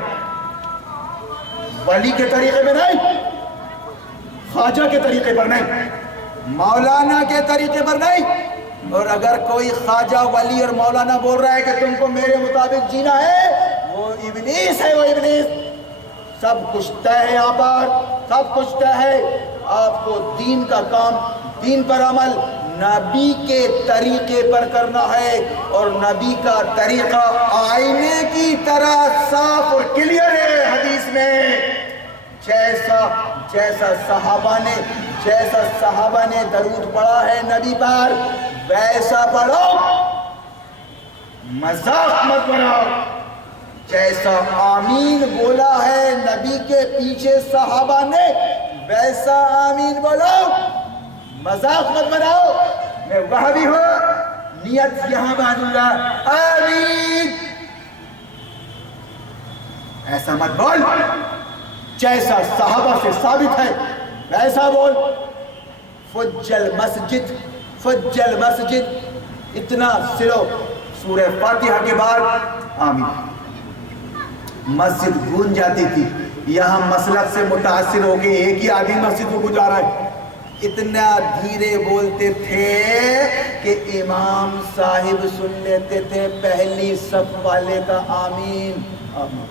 ولی کے طریقے پہ نہیں، خواجہ کے طریقے پر نہیں، مولانا کے طریقے پر نہیں۔ اور اگر کوئی خواجہ ولی اور مولانا بول رہا ہے کہ تم کو میرے مطابق جینا ہے، وہ ابلیس ہے، وہ ابلیس۔ سب کچھ طے ہے یہاں پر، سب کچھ طے ہے۔ آپ کو دین کا کام، دین پر عمل نبی کے طریقے پر کرنا ہے، اور نبی کا طریقہ آئینے کی طرح صاف اور کلیئر ہے حدیث میں۔ جیسا صحابہ نے درود پڑھا ہے نبی پر ویسا پڑھو، مذاق مت بناؤ۔ جیسا آمین بولا ہے نبی کے پیچھے صحابہ نے ویسا آمین بولو، مذاق مت بناؤ۔ میں وہابی ہوں، نیت یہاں باندھوں گا آمین، ایسا مت بول۔ جیسا صحابہ سے ثابت ہے ویسا بول۔ فجل مسجد اتنا سلو، سورہ فاتحہ کے بعد آمین۔ مسجد گونج جاتی تھی، یہاں مسلک سے متاثر ہو کے ایک ہی آدمی مسجد میں گزارا ہے، اتنا دھیرے بولتے تھے کہ امام صاحب سن لیتے تھے پہلی صف والے کا آمین آمین۔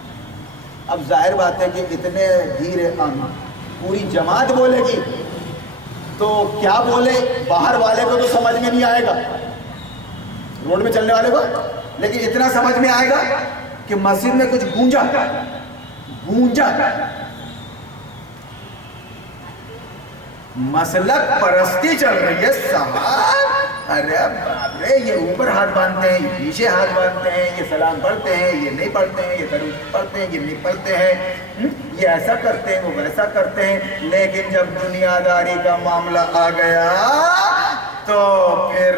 اب ظاہر بات ہے کہ اتنے دھیرے آمین پوری جماعت بولے گی تو کیا بولے، باہر والے کو تو سمجھ میں نہیں آئے گا، روڈ میں چلنے والے کو، لیکن اتنا سمجھ میں آئے گا کہ مسجد میں کچھ گونجا۔ مسلک پرستی چل رہی ہے صاحب، ارے باپ رے، یہ اوپر ہاتھ باندھتے ہیں، یہ پیچھے ہاتھ باندھتے ہیں، یہ سلام پڑھتے ہیں، یہ نہیں پڑھتے ہیں، یہ درود پڑھتے ہیں، یہ نہیں پڑھتے ہیں، یہ ایسا کرتے ہیں، وہ ویسا کرتے ہیں۔ لیکن جب دنیا داری کا معاملہ آ گیا تو پھر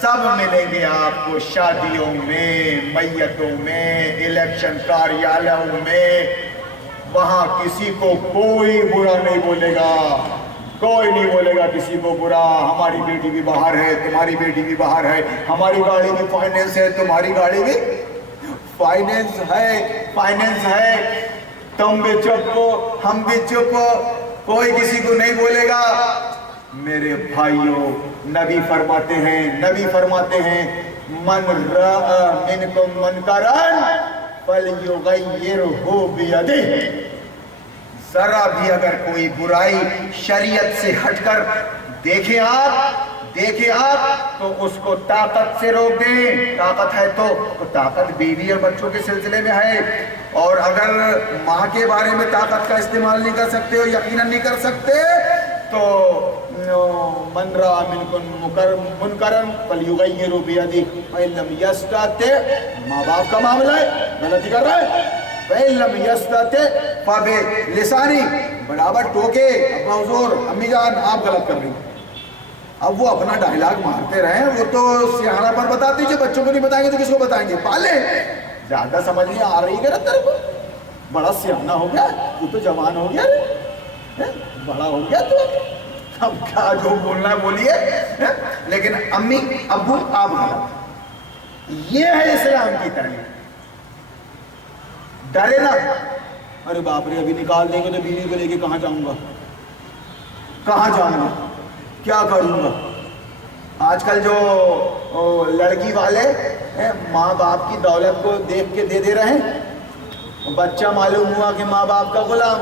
سب ملیں گے آپ کو شادیوں میں، میتوں میں، الیکشن کاریالوں میں، وہاں کسی کو کوئی برا نہیں بولے گا، کوئی نہیں بولے گا کسی کو برا۔ ہماری بیٹی بھی باہر ہے، تمہاری بیٹی بھی باہر ہے، ہماری گاڑی بھی فائنینس ہے، تمہاری گاڑی بھی فائنینس ہے، تم بھی چپ ہو، ہم بھی چپ ہو، کوئی کسی کو نہیں بولے گا۔ میرے بھائیوں، نبی فرماتے ہیں من رأى منکم منکرا فلیغیرہ بیدہ، ذرا بھی اگر کوئی برائی شریعت سے ہٹ کر دیکھیں آپ تو اس کو طاقت سے روک دیں۔ طاقت ہے تو طاقت بیوی اور بچوں کے سلسلے میں ہے، اور اگر ماں کے بارے میں طاقت کا استعمال نہیں کر سکتے ہو، یقیناً نہیں کر سکتے، تو من رأى منکم منکرا فلیغیرہ بیدہ فإن لم یستطع، ماں باپ کا معاملہ ہے، غلطی کر رہا ہے، فإن لم یستطع فبلسانہ، برابر ٹوکے، ابا حضور، امی جان آپ غلط کر رہی ہیں۔ اب وہ اپنا ڈائلاگ مارتے رہیں، وہ تو سیاحہ پر بتاتی جو بچوں کو نہیں بتائیں گے تو کس کو بتائیں گے، پالے۔ زیادہ سمجھ نہیں آ رہی ہے تیرے کو، بڑا سیاحہ ہو گیا تو جوان ہو گیا، بڑا ہو گیا تو اب کیا جو بولنا ہے بولیے، لیکن امی ابو آپ غلط۔ یہ ہے اسلام کی تعلیم۔ ڈرے نا، ارے باپ رے ابھی نکال دیں گے تو بیوی کو لے کے کہاں جاؤں گا، کیا کروں گا۔ آج کل جو لڑکی والے ماں باپ کی دولت کو دیکھ کے دے رہے ہیں، بچہ معلوم ہوا کہ ماں باپ کا غلام،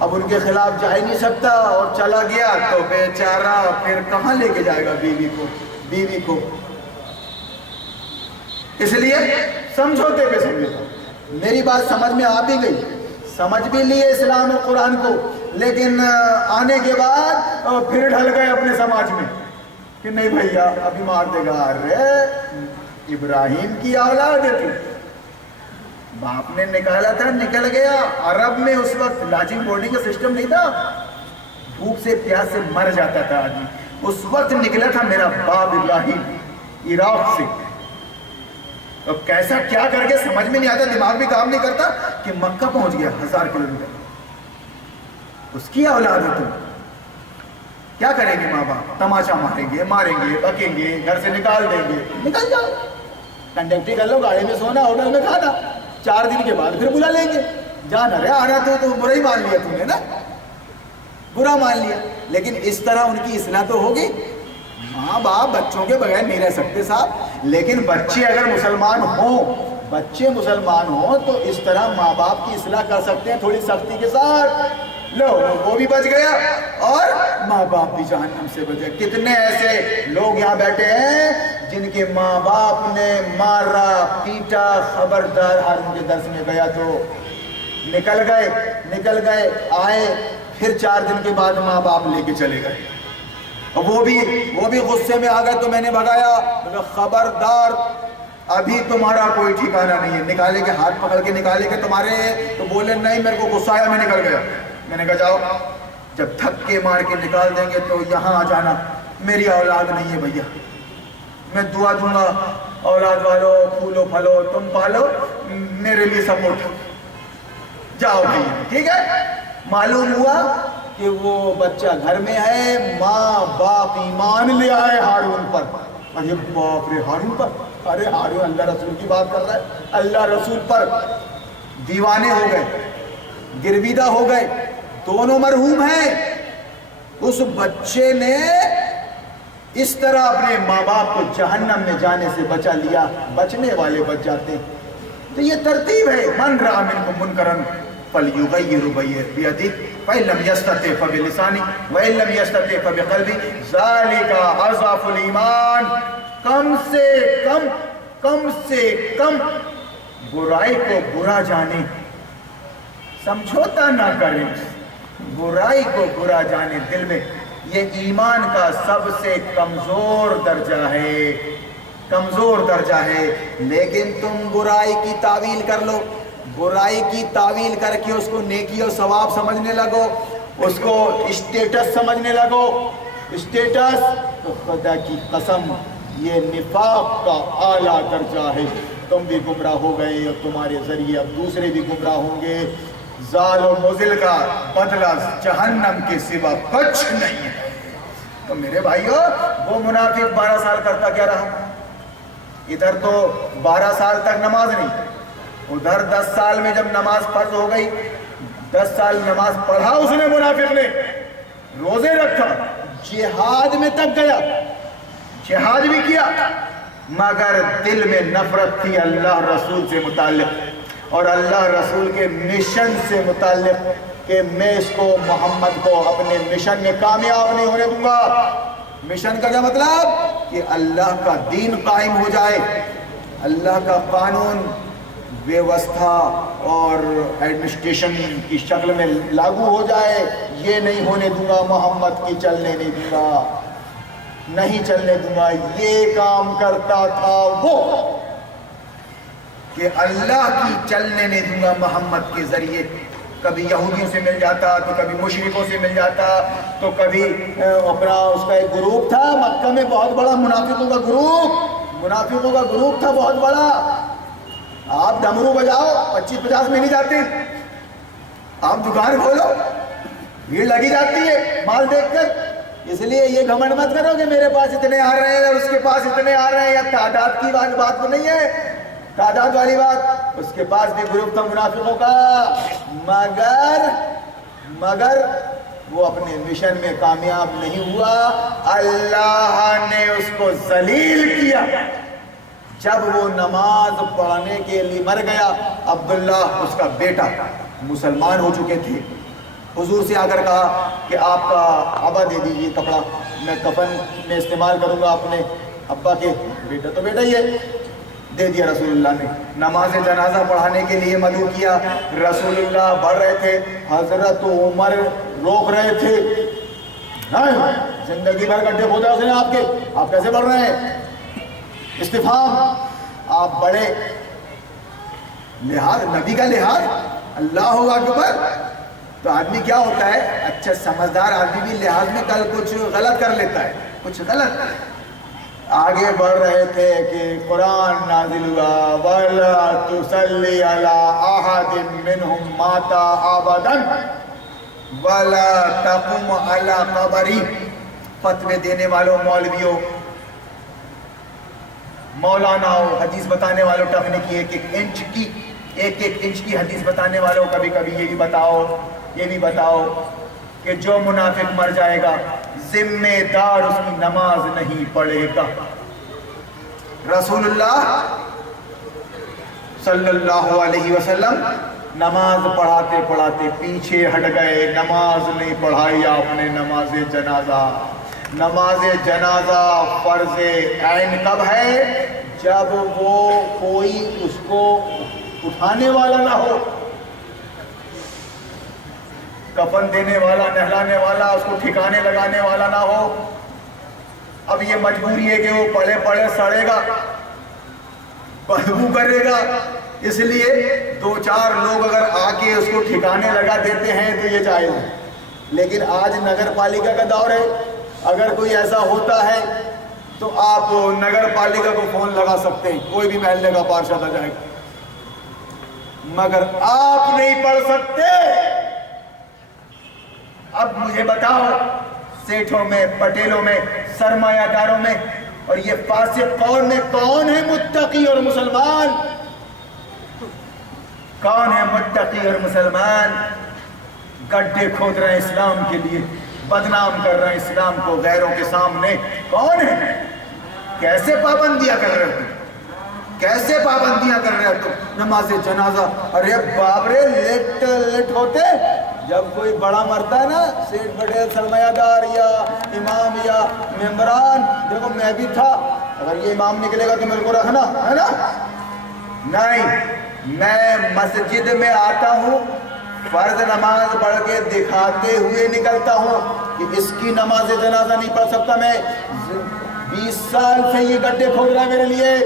اب ان کے خلاف جا ہی نہیں سکتا اور چلا گیا تو بیچارہ پھر کہاں لے کے جائے گا بیوی کو۔ اس لیے سمجھوتے پہ سمجھوتا، میری بات سمجھ میں آ بھی گئی، سمجھ بھی لیے اسلام اور قرآن کو، لیکن آنے کے بعد پھر ڈھل گئے اپنے سماج میں، کہ نہیں بھیا ابھی مار دے گا. ارے ابراہیم کی اولاد ہے تو باپ نے نکالا تھا, نکل گیا. عرب میں اس وقت لاجنگ بورڈنگ کا سسٹم نہیں تھا, بھوک سے پیاس سے مر جاتا تھا آدمی. اس وقت نکلا تھا میرا باپ ابراہیم عراق سے. اب کیسا کیا کر کے سمجھ میں نہیں آتا, دماغ بھی کام نہیں کرتا, کہ مکہ پہنچ گیا 1000 کلومیٹر. اس کی اولاد ہے تم. کیا کریں گے ماں باپ؟ تماشا ماریں گے, بکیں گے, گھر سے نکال دیں گے. نکل جاؤ, کنڈکٹری کر لو, گاڑی میں سونا, ہوٹل میں کھانا, 4 دن کے بعد پھر بلا لیں گے. جانا رہے آنا تو برا ہی مان لیا تم نے نا, برا مان لیا. لیکن اس طرح ان کی اصلاح تو ہوگی. ماں باپ بچوں کے بغیر نہیں رہ سکتے صاحب. لیکن بچے اگر مسلمان ہوں تو اس طرح ماں باپ کی اصلاح کر سکتے ہیں تھوڑی سختی کے ساتھ. لو وہ بھی بچ گیا اور ماں باپ بھی جہنم سے بچے. کتنے ایسے لوگ یہاں بیٹھے ہیں جن کے ماں باپ نے مارا پیٹا, خبردار ہارون کے درس میں گیا تو نکل گئے آئے, پھر 4 دن کے بعد ماں باپ لے کے چلے گئے. وہ بھی غصے میں آ گئے تو میں نے بھگایا, خبردار ابھی تمہارا کوئی ٹھکانہ نہیں ہے. نکالے کے ہاتھ پکڑ کے نکالے کے تمہارے, تو بولے نہیں میرے کو غصہ آیا, میں نکل گیا. میں نے کہا جاؤ, جب دھکے مار کے نکال دیں گے تو یہاں آ جانا. میری اولاد نہیں ہے بھیا, میں دعا دوں گا اولاد والو پھولو پھلو تم پالو, میرے لیے سپورٹ. جاؤ بھیا ٹھیک ہے. معلوم ہوا کہ وہ بچہ گھر میں ہے, ماں باپ ایمان لے آئے ہارون پر. ارے باپ رے ہارون پر, ارے ہارون اللہ رسول کی بات کر رہا ہے, اللہ رسول پر دیوانے ہو گئے, گرویدہ ہو گئے, دونوں مرحوم ہیں. اس بچے نے اس طرح اپنے ماں باپ کو جہنم میں جانے سے بچا لیا. بچنے والے بچ جاتے ہیں. تو یہ ترتیب ہے, من رأى منکم منکرا فلیغیرہ بیدہ فإن لم یستطع فبلسانہ وإن لم یستطع فبقلبہ ذلک اضعف الایمان. کم سے کم برائی کو برا جانے, سمجھوتا نہ کریں, برائی کو برا جانے دل میں, یہ ایمان کا سب سے کمزور درجہ ہے. لیکن تم برائی کی تعویل کر لو, برائی کی تعویل کر کے اس کو نیکی اور ثواب سمجھنے لگو, اس کو اسٹیٹس سمجھنے لگو. اسٹیٹس تو خدا کی قسم یہ نفاق کا اعلیٰ درجہ ہے. تم بھی گمراہ ہو گئے اور تمہارے ذریعے اب دوسرے بھی گمراہ ہوں گے. زال و مزل کا بدلہ جہنم کے سوا کچھ نہیں ہے. تو میرے بھائیو, وہ منافق 12 سال کرتا کیا رہا؟ ادھر تو 12 سال تک نماز نہیں, ادھر 10 سال میں جب نماز فرض ہو گئی, 10 سال نماز پڑھا اس نے, منافق نے روزے رکھا, جہاد میں تک گیا, جہاد بھی کیا, مگر دل میں نفرت تھی اللہ رسول سے متعلق اور اللہ رسول کے مشن سے متعلق, کہ میں اس کو محمد کو اپنے مشن میں کامیاب نہیں ہونے دوں گا. مشن کا کیا مطلب؟ کہ اللہ کا دین قائم ہو جائے, اللہ کا قانون ویوستھا اور ایڈمنسٹریشن کی شکل میں لاگو ہو جائے. یہ نہیں ہونے دوں گا, محمد کی چلنے نہیں دوں گا, نہیں چلنے دوں گا. یہ کام کرتا تھا وہ, کہ اللہ کی چلنے نہیں دوں گا محمد کے ذریعے. کبھی یہودیوں سے مل جاتا, تو کبھی مشرکوں سے مل جاتا, تو کبھی اپنا اس کا ایک گروپ تھا مکہ میں بہت بڑا, منافقوں کا گروپ تھا بہت بڑا. آپ ڈمرو بجاؤ 25-50 میں نہیں جاتے, آپ دکان کھولو بھیڑ لگی جاتی ہے مال دیکھ کر. اس لیے یہ گھمنڈ مت کرو کہ میرے پاس اتنے آ رہے ہیں اور اس کے پاس اتنے آ رہے ہیں. یا تعداد کی بات تو نہیں ہے, تعداد والی بات. اس کے پاس بھی گروپ تھا منافقوں کا, مگر وہ اپنے مشن میں کامیاب نہیں ہوا. اللہ نے اس کو ذلیل کیا. جب وہ نماز پڑھنے کے لیے مر گیا, عبداللہ اس کا بیٹا مسلمان ہو چکے تھے, حضور سے آ کر کہا کہ آپ کا ابا دے دیجیے کپڑا, میں کفن میں استعمال کروں گا اپنے ابا کے. بیٹا تو بیٹا ہی ہے, دے دیا رسول اللہ نے. نماز جنازہ پڑھانے کے لیے مدعو کیا, رسول اللہ بڑھ رہے تھے, حضرت عمر روک رہے تھے, نہیں زندگی بھر گڈھے کھودا اس نے آپ کے، آپ کیسے بڑھ رہے ہیں؟ استفہام، آپ بڑے لحاظ، نبی کا لحاظ، اللہ اکبر. تو آدمی کیا ہوتا ہے، اچھا سمجھدار آدمی بھی لحاظ میں کل کچھ غلط کر لیتا ہے، کچھ غلط. آگے بڑھ رہے تھے کہ قرآن نازل ہوا وَلَا تُصَلِّ عَلَىٰ أَحَدٍ مِّنْهُمْ مَاتَ أَبَدًا وَلَا تَقُمْ عَلَىٰ قَبْرِهِ. فتوے دینے والوں، مولویوں، مولاناؤں، حدیث بتانے والوں، ٹکنے کی ایک ایک انچ کی حدیث بتانے والوں، کبھی کبھی یہ بھی بتاؤ کہ جو منافق مر جائے گا ذمہ دار اس کی نماز نہیں پڑھے گا. رسول اللہ صلی اللہ علیہ وسلم نماز پڑھاتے پڑھاتے پیچھے ہٹ گئے، نماز نہیں پڑھائی آپ نے نماز جنازہ. نماز جنازہ فرض عین کب ہے؟ جب وہ کوئی اس کو اٹھانے والا نہ ہو، کفن دینے والا، نہلانے والا، اس کو ٹھکانے لگانے والا نہ ہو. اب یہ مجبوری ہے کہ وہ پڑھے پڑھے سڑے گا، بدبو کرے گا، اس لیے دو چار لوگ اگر آ کے اس کو ٹھکانے لگا دیتے ہیں تو یہ جائز ہے. لیکن آج نگر پالیکا کا دور ہے، اگر کوئی ایسا ہوتا ہے تو آپ نگر پالیکا کو فون لگا سکتے ہیں، کوئی بھی محلے کا پارشد آ جائے گا. مگر آپ نہیں پڑھ سکتے. اب مجھے بتاؤ، سیٹھوں میں، پٹیلوں میں، سرمایہ داروں میں اور یہ فاسق قوم میں کون ہے متقی اور مسلمان؟ کون ہے متقی اور مسلمان؟ گڈھے کھود رہے ہیں اسلام کے لیے، بدنام کر رہے ہیں اسلام کو غیروں کے سامنے. کون ہے؟ کیسے پابندیاں کر رہے ہو؟ کیسے پابندیاں کر رہے ہو تم؟ نماز جنازہ، ارے بابرے لیٹ ہوتے جب کوئی بڑا مرتا ہے نا، سیٹ پٹیل، سرمایہ دار یا امام یا ممبران، دیکھو میں بھی تھا، اگر یہ امام نکلے گا تو میرے کو رکھنا ہے نا. نہیں، میں مسجد میں آتا ہوں، فرض نماز پڑھ کے دکھاتے ہوئے نکلتا ہوں کہ اس کی نماز جنازہ نہیں پڑھ سکتا. میں 20 سال سے یہ گڈھے کھود رہا ہے میرے لیے،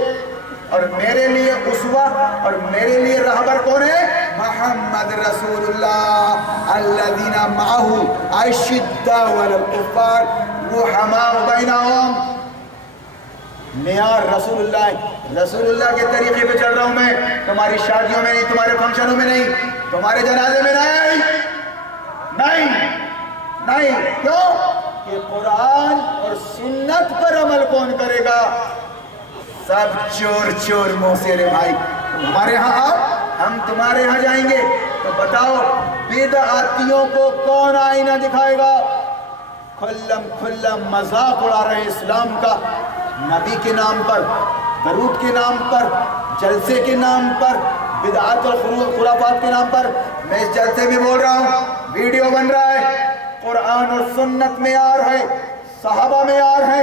اور میرے لیے اسوہ اور میرے لیے رہبر کون ہے؟ محمد رسول اللہ. الذین معہ اشداء علی الکفار رحماء بینہم. معیار رسول اللہ، رسول اللہ کے طریقے پہ چل رہا ہوں میں. تمہاری شادیوں میں نہیں، تمہارے فنکشنوں میں نہیں، تمہارے جنازے میں نہیں. کیوں؟ کہ قرآن اور سنت پر عمل کون کرے گا؟ سب چور منہ سے رے بھائی. ہمارے ہاں آؤ، ہم تمہارے ہاں جائیں گے تو بتاؤ بدعتیوں کو کون آئینہ دکھائے گا؟ کھلم مذاق اڑا رہے اسلام کا، نبی کے نام پر، درود کے نام پر، جلسے کے نام پر، بدعات اور خرافات کے نام پر. میں اس جلسے میں بول رہا ہوں، ویڈیو بن رہا ہے، قرآن اور سنت معیار ہے، صحابہ معیار ہے،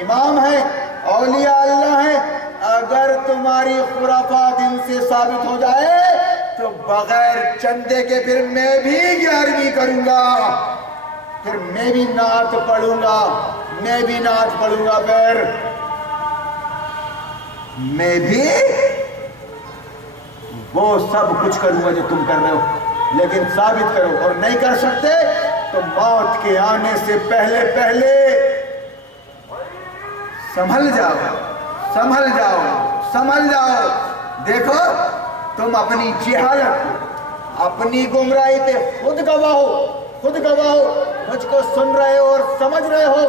امام ہے، اولیاء اللہ ہیں. اگر تمہاری خرافات ان سے ثابت ہو جائے تو بغیر چندے کے پھر میں بھی 11ویں کروں گا، پھر میں بھی نعت پڑھوں گا، پھر میں بھی وہ سب کچھ کروں گا جو تم کر رہے ہو. لیکن ثابت کرو، اور نہیں کر سکتے تو موت کے آنے سے پہلے سنبھل جاؤ. دیکھو تم اپنی جہالت کو، اپنی گمراہی پہ خود گواہ ہو. مجھ کو سن رہے ہو اور سمجھ رہے ہو،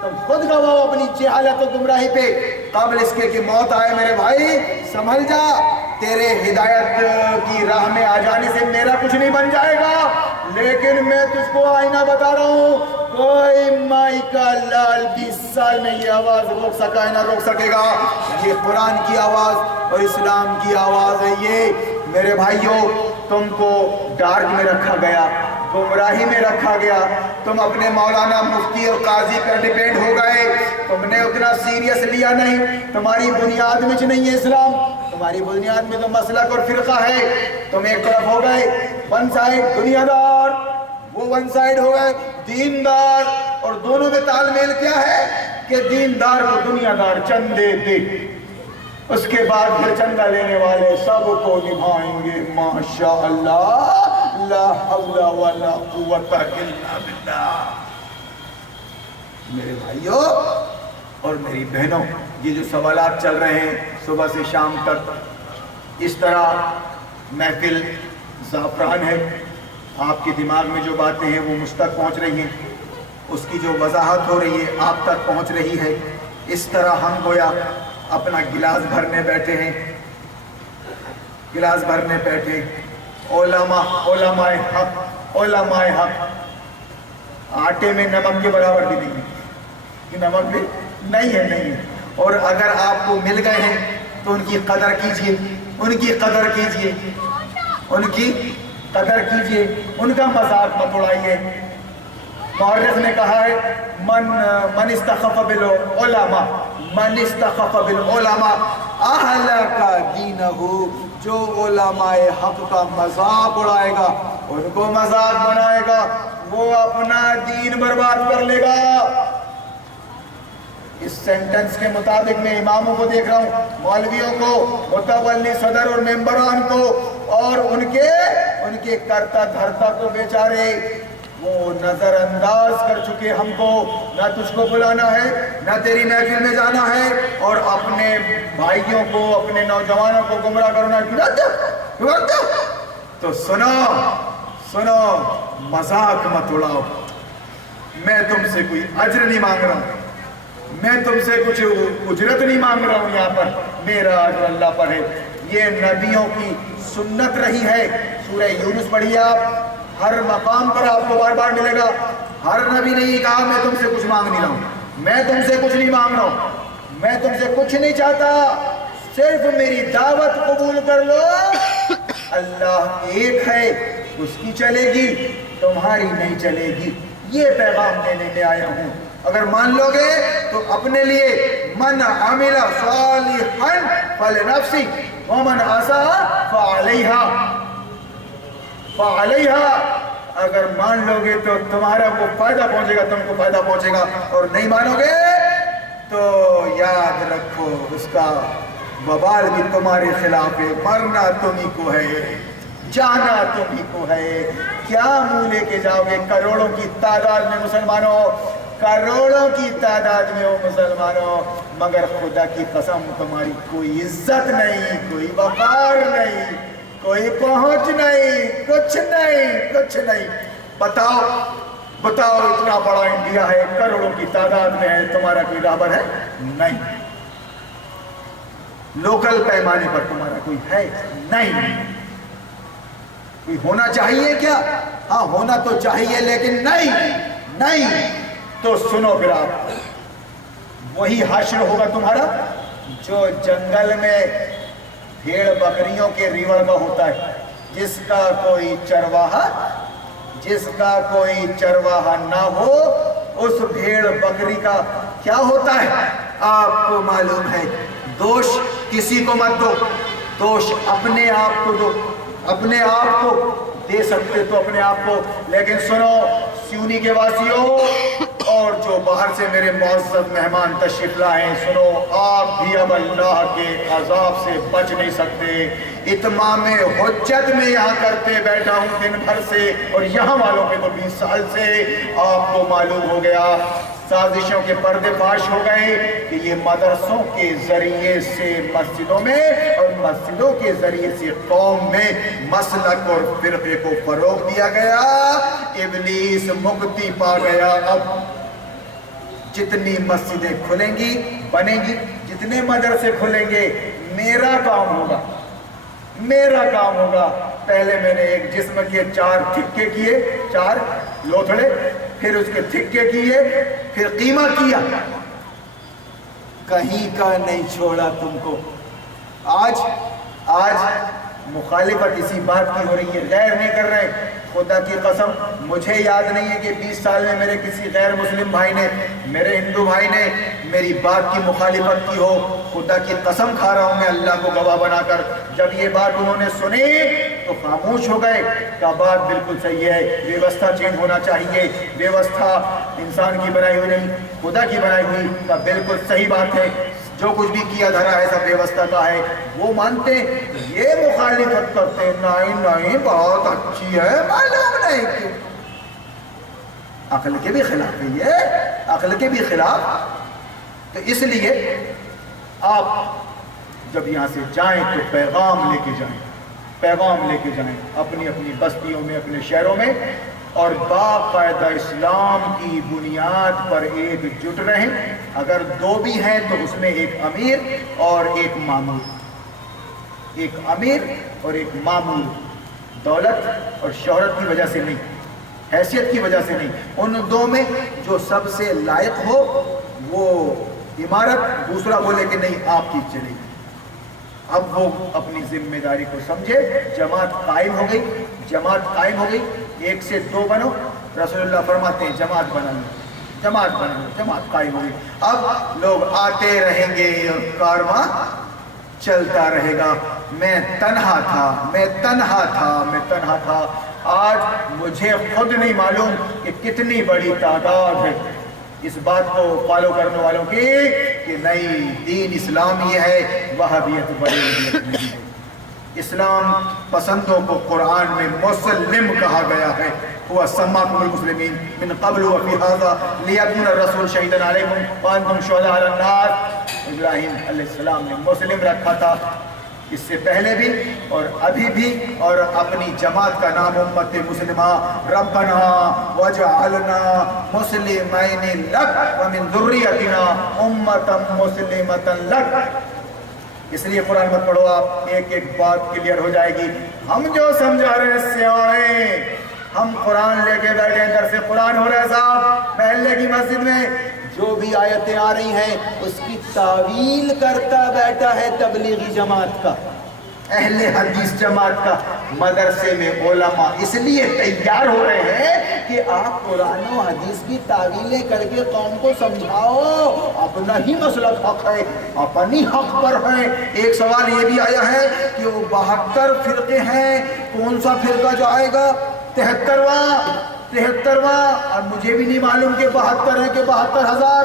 تم خود گواہ ہو اپنی جہالت و گمراہی پہ. قبل اس کے کہ موت آئے میرے بھائی سنبھل جا. تیرے ہدایت کی راہ میں آ جانے سے میرا کچھ نہیں بن جائے گا، لیکن میں تجھ کو آئینہ بتا رہا ہوں. کوئی مائی کا لال 20 سال میں یہ آواز روک سکا ہے نہ روک سکے گا. یہ قرآن کی آواز اور اسلام کی آواز ہے. یہ میرے بھائیوں، تم کو ڈارک میں رکھا گیا، گمراہی میں رکھا گیا. تم اپنے مولانا، مفتی اور قاضی پر ڈیپینڈ ہو گئے. تم نے اتنا سیریس لیا نہیں. تمہاری بنیاد میں نہیں ہے اسلام، تمہاری بنیاد میں تو مسلک اور فرقہ ہے. تم ایک طرف ہو گئے، ون سائڈ دنیا دار، وہ ون سائڈ ہو گئے دیندار، اور دونوں میں تال میل کیا ہے کہ دیندار کو دنیا دار چندے دے، اس کے بعد پھر چندہ لینے والے سب کو نبھائیں گے ماشاء اللہ، لا حول ولا قوت الا باللہ۔ میرے بھائیوں اور میری بہنوں، یہ جو سوالات چل رہے ہیں صبح سے شام تک، اس طرح محفل زعفران ہے، آپ کے دماغ میں جو باتیں ہیں وہ مجھ تک پہنچ رہی ہیں، اس کی جو وضاحت ہو رہی ہے آپ تک پہنچ رہی ہے۔ اس طرح ہم گویا اپنا گلاس بھرنے بیٹھے ہیں، گلاس بھرنے بیٹھے، علماء حق آٹے میں نمک کے برابر بھی نہیں ہے، کہ نمک بھی نہیں ہے، اور اگر آپ کو مل گئے ہیں تو ان کی قدر کیجئے، ان کی قدر کیجئے، ان کی قدر کیجئے، ان کا مذاق مت اڑائیے۔ مورخ نے کہا ہے من استخف بالعلماء، من استخف بالعلماء اہلک دینہ، جو علماء حق کا مذاق اڑائے گا، ان کو مذاق بنائے گا، وہ اپنا دین برباد کر لے گا۔ اس سینٹنس کے مطابق میں اماموں کو دیکھ رہا ہوں، مولویوں کو، متولی صدر اور ممبران کو، اور ان کے کرتا دھرتا کو بیچارے وہ نظر انداز کر چکے ہم کو، نہ تجھ کو بلانا ہے، نہ تیری محفل میں جانا ہے، اور اپنے بھائیوں کو، اپنے نوجوانوں کو گمراہ کرنا ہے۔ تو سنو، مذاق مت اڑاؤ، میں تم سے کوئی اجر نہیں مانگ رہا ہوں، میں تم سے کچھ اجرت نہیں مانگ رہا ہوں، یہاں پر میرا اجر اللہ پر ہے۔ یہ نبیوں کی سنت رہی ہے۔ سورہ یونس پڑھیے آپ، ہر مقام پر آپ کو بار بار ملے گا، ہر نبی نے یہ کہا میں تم سے کچھ مانگ نہیں رہا ہوں، میں تم سے کچھ نہیں مانگ رہا ہوں، میں تم سے کچھ نہیں چاہتا، صرف میری دعوت قبول کر لو۔ اللہ ایک ہے، اس کی چلے گی، تمہاری نہیں چلے گی، یہ پیغام دینے میں آیا ہوں۔ اگر مان لو گے تو اپنے لیے، من عمل صالحا فلنفسی ومن اساء فعلیہا، اگر مان لو گے تو تمہارا کو فائدہ پہنچے گا، تم کو فائدہ پہنچے گا، اور نہیں مانو گے تو یاد رکھو اس کا وبال بھی تمہارے خلاف ہے، مرنا تمہیں کو ہے، جانا تمہیں کو ہے۔ کیا منہ لے کے جاؤ گے؟ کروڑوں کی تعداد میں مسلمانوں، کروڑوں کی تعداد میں ہو مسلمانوں، مگر خدا کی قسم تمہاری کوئی عزت نہیں، کوئی وقار نہیں، کوئی پہنچ نہیں، کچھ نہیں۔ بتاؤ اتنا بڑا انڈیا ہے، کروڑوں کی تعداد میں ہے، تمہارا کوئی رہبر ہے؟ نہیں۔ لوکل پیمانے پر تمہارا کوئی ہے؟ نہیں۔ کوئی ہونا چاہیے کیا؟ ہاں ہونا تو چاہیے، لیکن نہیں۔ تو سنو پھر آپ، وہی حشر ہوگا تمہارا جو جنگل میں بھیڑ بکریوں کے ریوڑ کا ہوتا ہے، جس کا کوئی چرواہا نہ ہو، اس بھیڑ بکری کا کیا ہوتا ہے آپ کو معلوم ہے؟ دوش کسی کو مت دو، دوش اپنے آپ کو دو، اپنے آپ کو دے سکتے تو اپنے آپ کو۔ لیکن سنو سیونی کے واسیوں اور جو باہر سے میرے معزز مہمان تشریف لائے، سنو آپ بھی اب اللہ کے عذاب سے بچ نہیں سکتے۔ اتمام حجت میں یہاں کرتے بیٹھا ہوں دن بھر سے، اور یہاں والوں پہ تو 20 سال سے۔ آپ کو معلوم ہو گیا، سازشوں کے پردے فاش ہو گئے کہ یہ مدرسوں کے ذریعے سے مسجدوں میں، اور مسجدوں کے ذریعے سے قوم میں مسلک اور فرقے کو فروغ دیا گیا۔ ابلیس مکتی پا گیا۔ اب جتنی مسجدیں کھلیں گی بنیں گی، جتنے مدرسے کھلیں گے، میرا کام ہوگا۔ پہلے میں نے ایک جسم کے 4 تھکے کیے، 4 لوتھڑے، پھر اس کے تھکے کیے، پھر قیمہ کیا، کہیں کا نہیں چھوڑا تم کو۔ آج مخالفت اسی بات کی ہو رہی ہے، غیر نہیں کر رہے۔ خدا کی قسم مجھے یاد نہیں ہے کہ 20 سال میں میرے کسی غیر مسلم بھائی نے، میرے ہندو بھائی نے میری بات کی مخالفت کی ہو۔ خدا کی قسم کھا رہا ہوں میں اللہ کو گواہ بنا کر، جب یہ بات انہوں نے سنی تو خاموش ہو گئے، کہا بات بالکل صحیح ہے، ویوستھا چینج ہونا چاہیے، ویوستھا انسان کی بنائی ہوئی نہیں خدا کی بنائی ہوئی، کہا بالکل صحیح بات ہے، جو کچھ بھی کیا دھرا ہے سب ویوستھا کا ہے۔ وہ مانتے، یہ مخالفت کرتے، نہیں بہت اچھی ہے، معلوم نہیں کیوں، عقل کے بھی خلاف ہے، یہ عقل کے بھی خلاف۔ تو اس لیے آپ جب یہاں سے جائیں تو پیغام لے کے جائیں، پیغام لے کے جائیں اپنی اپنی بستیوں میں، اپنے شہروں میں، اور باقاعدہ اسلام کی بنیاد پر ایک جٹ رہیں۔ اگر دو بھی ہیں تو اس میں ایک امیر اور ایک مامور، ایک امیر اور ایک مامور، دولت اور شہرت کی وجہ سے نہیں، حیثیت کی وجہ سے نہیں، ان دو میں جو سب سے لائق ہو وہ عمارت، دوسرا بولے کہ نہیں آپ کی چلے گی۔ اب وہ اپنی ذمہ داری کو سمجھے، جماعت قائم ہو گئی، جماعت قائم ہو گئی، ایک سے دو بنو، رسول اللہ فرماتے ہیں جماعت بنا لو، جماعت بنا لو، جماعت قائم ہو گئی۔ اب لوگ آتے رہیں گے اور کارواں چلتا رہے گا۔ میں تنہا تھا، میں تنہا تھا، میں تنہا تھا، آج مجھے خود نہیں معلوم کہ کتنی بڑی تعداد ہے اس بات کو فالو کرنے والوں کی کہ نہیں دین اسلام یہ ہے، وہابیت بریلویت نہیں ہے۔ اسلام پسندوں کو قرآن میں مسلم کہا گیا ہے، هو سماكم المسلمین من قبل وفی هذا لیکن الرسول شہیدا علیکم وانتم شہداء علی الناس۔ ابراہیم علیہ السلام نے مسلم رکھا تھا اس سے پہلے بھی اور ابھی بھی، اور اپنی جماعت کا نام امت مسلمہ، ربنا وجعلنا مسلمین لک ومن ذریتنا امتا مسلمتا لک۔ اس لیے قرآن مت پڑھو آپ، ایک ایک بات کلیئر ہو جائے گی۔ ہم جو سمجھا رہے ہیں سیاہیں، ہم قرآن لے کے بیٹھے ہیں، درس قرآن ہو رہا ہے صاحب محلے کی مسجد میں، جو بھی آیتیں آ رہی ہیں اس کی تعویل کرتا بیٹھا ہے تبلیغی جماعت کا، اہل حدیث جماعت کا۔ مدرسے میں علماء اس لیے تیار ہو رہے ہیں کہ آپ قرآن و حدیث کی تعویلیں کر کے قوم کو سمجھاؤ، اپنا ہی مسلک حق ہے، اپنی حق پر ہے۔ ایک سوال یہ بھی آیا ہے کہ وہ 72 فرقے ہیں، کون سا فرقہ جو آئے گا؟ 73واں، اور مجھے بھی نہیں معلوم کہ 72 ہے کہ 72,000۔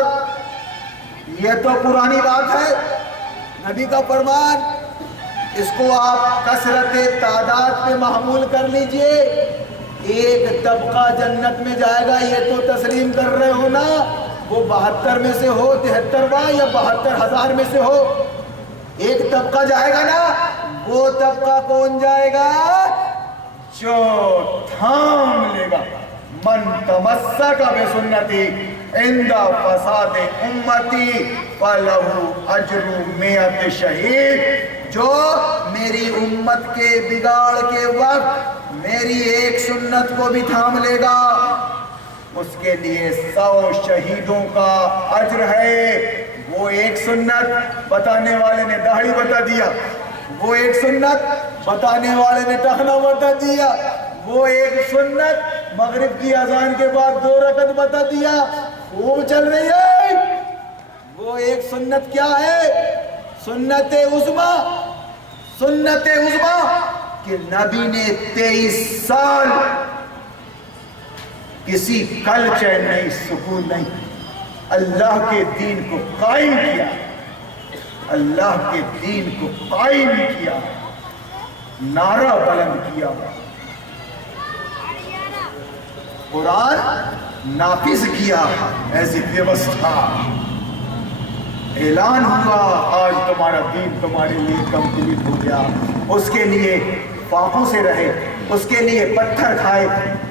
یہ تو پرانی بات ہے، نبی کا فرمان، اس کو آپ کثرت تعداد پہ محمول کر لیجئے۔ ایک طبقہ جنت میں جائے گا، یہ تو تسلیم کر رہے ہو نا، وہ 72 میں سے ہو، 73واں یا 72,000 میں سے ہو، ایک طبقہ جائے گا نا۔ وہ طبقہ کون جائے گا؟ جو تھام لے گا، من تمسک بسنتی عند فساد امتی فلہ اجر 100 شہید۔ جو میری امت کے بگاڑ کے وقت میری ایک سنت کو بھی تھام لے گا، اس کے لیے 100 شہیدوں کا اجر ہے۔ وہ ایک سنت بتانے والے نے داڑھی بتا دیا، وہ ایک سنت بتانے والے نے ٹخنا بتا دیا، وہ ایک سنت مغرب کی اذان کے بعد 2 رکعت بتا دیا، خوب چل رہی ہے۔ وہ ایک سنت کیا ہے؟ سنت عظمیٰ، سنت عظمیٰ کہ نبی نے 23 سال کسی کل چین نہیں، سکون نہیں، اللہ کے دین کو قائم کیا، اللہ کے دین کو قائم کیا، نعرہ بلند کیا، قرآن نافذ کیا، ایسی ویوستھا اعلان ہوا، آج تمہارا دین تمہارے لیے کمپلیٹ ہو گیا۔ اس کے لیے فاقوں سے رہے، اس کے لیے پتھر کھائے،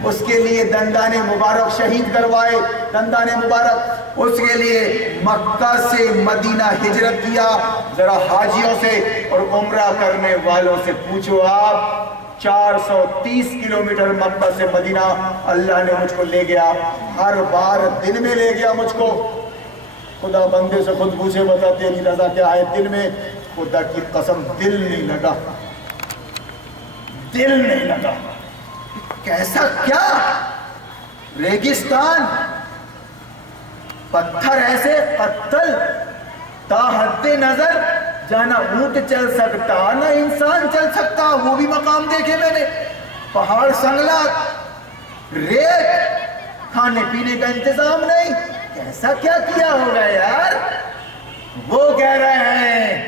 اس کے لیے دندان مبارک شہید کروائے، دندان مبارک، اس کے لیے مکہ سے مدینہ ہجرت کیا۔ ذرا حاجیوں سے اور عمرہ کرنے والوں سے پوچھو آپ، 430 کلومیٹر مکہ سے مدینہ اللہ نے مجھ کو لے گیا، ہر بار دن میں لے گیا مجھ کو۔ خدا بندے سے خود پوچھے، بتا تیری رضا کیا ہے؟ دل میں، خدا کی قسم دل نہیں لگا، دل نہیں لگا۔ کیسا کیا ریگستان، پتھر ایسے قتل، تا حد نظر جانا اونٹ چل سکتا نہ انسان چل سکتا، وہ بھی مقام دیکھے میں نے، پہاڑ سنگلا، ریت، کھانے پینے کا انتظام نہیں، ایسا کیا کیا ہوگا یار؟ وہ کہہ رہے ہیں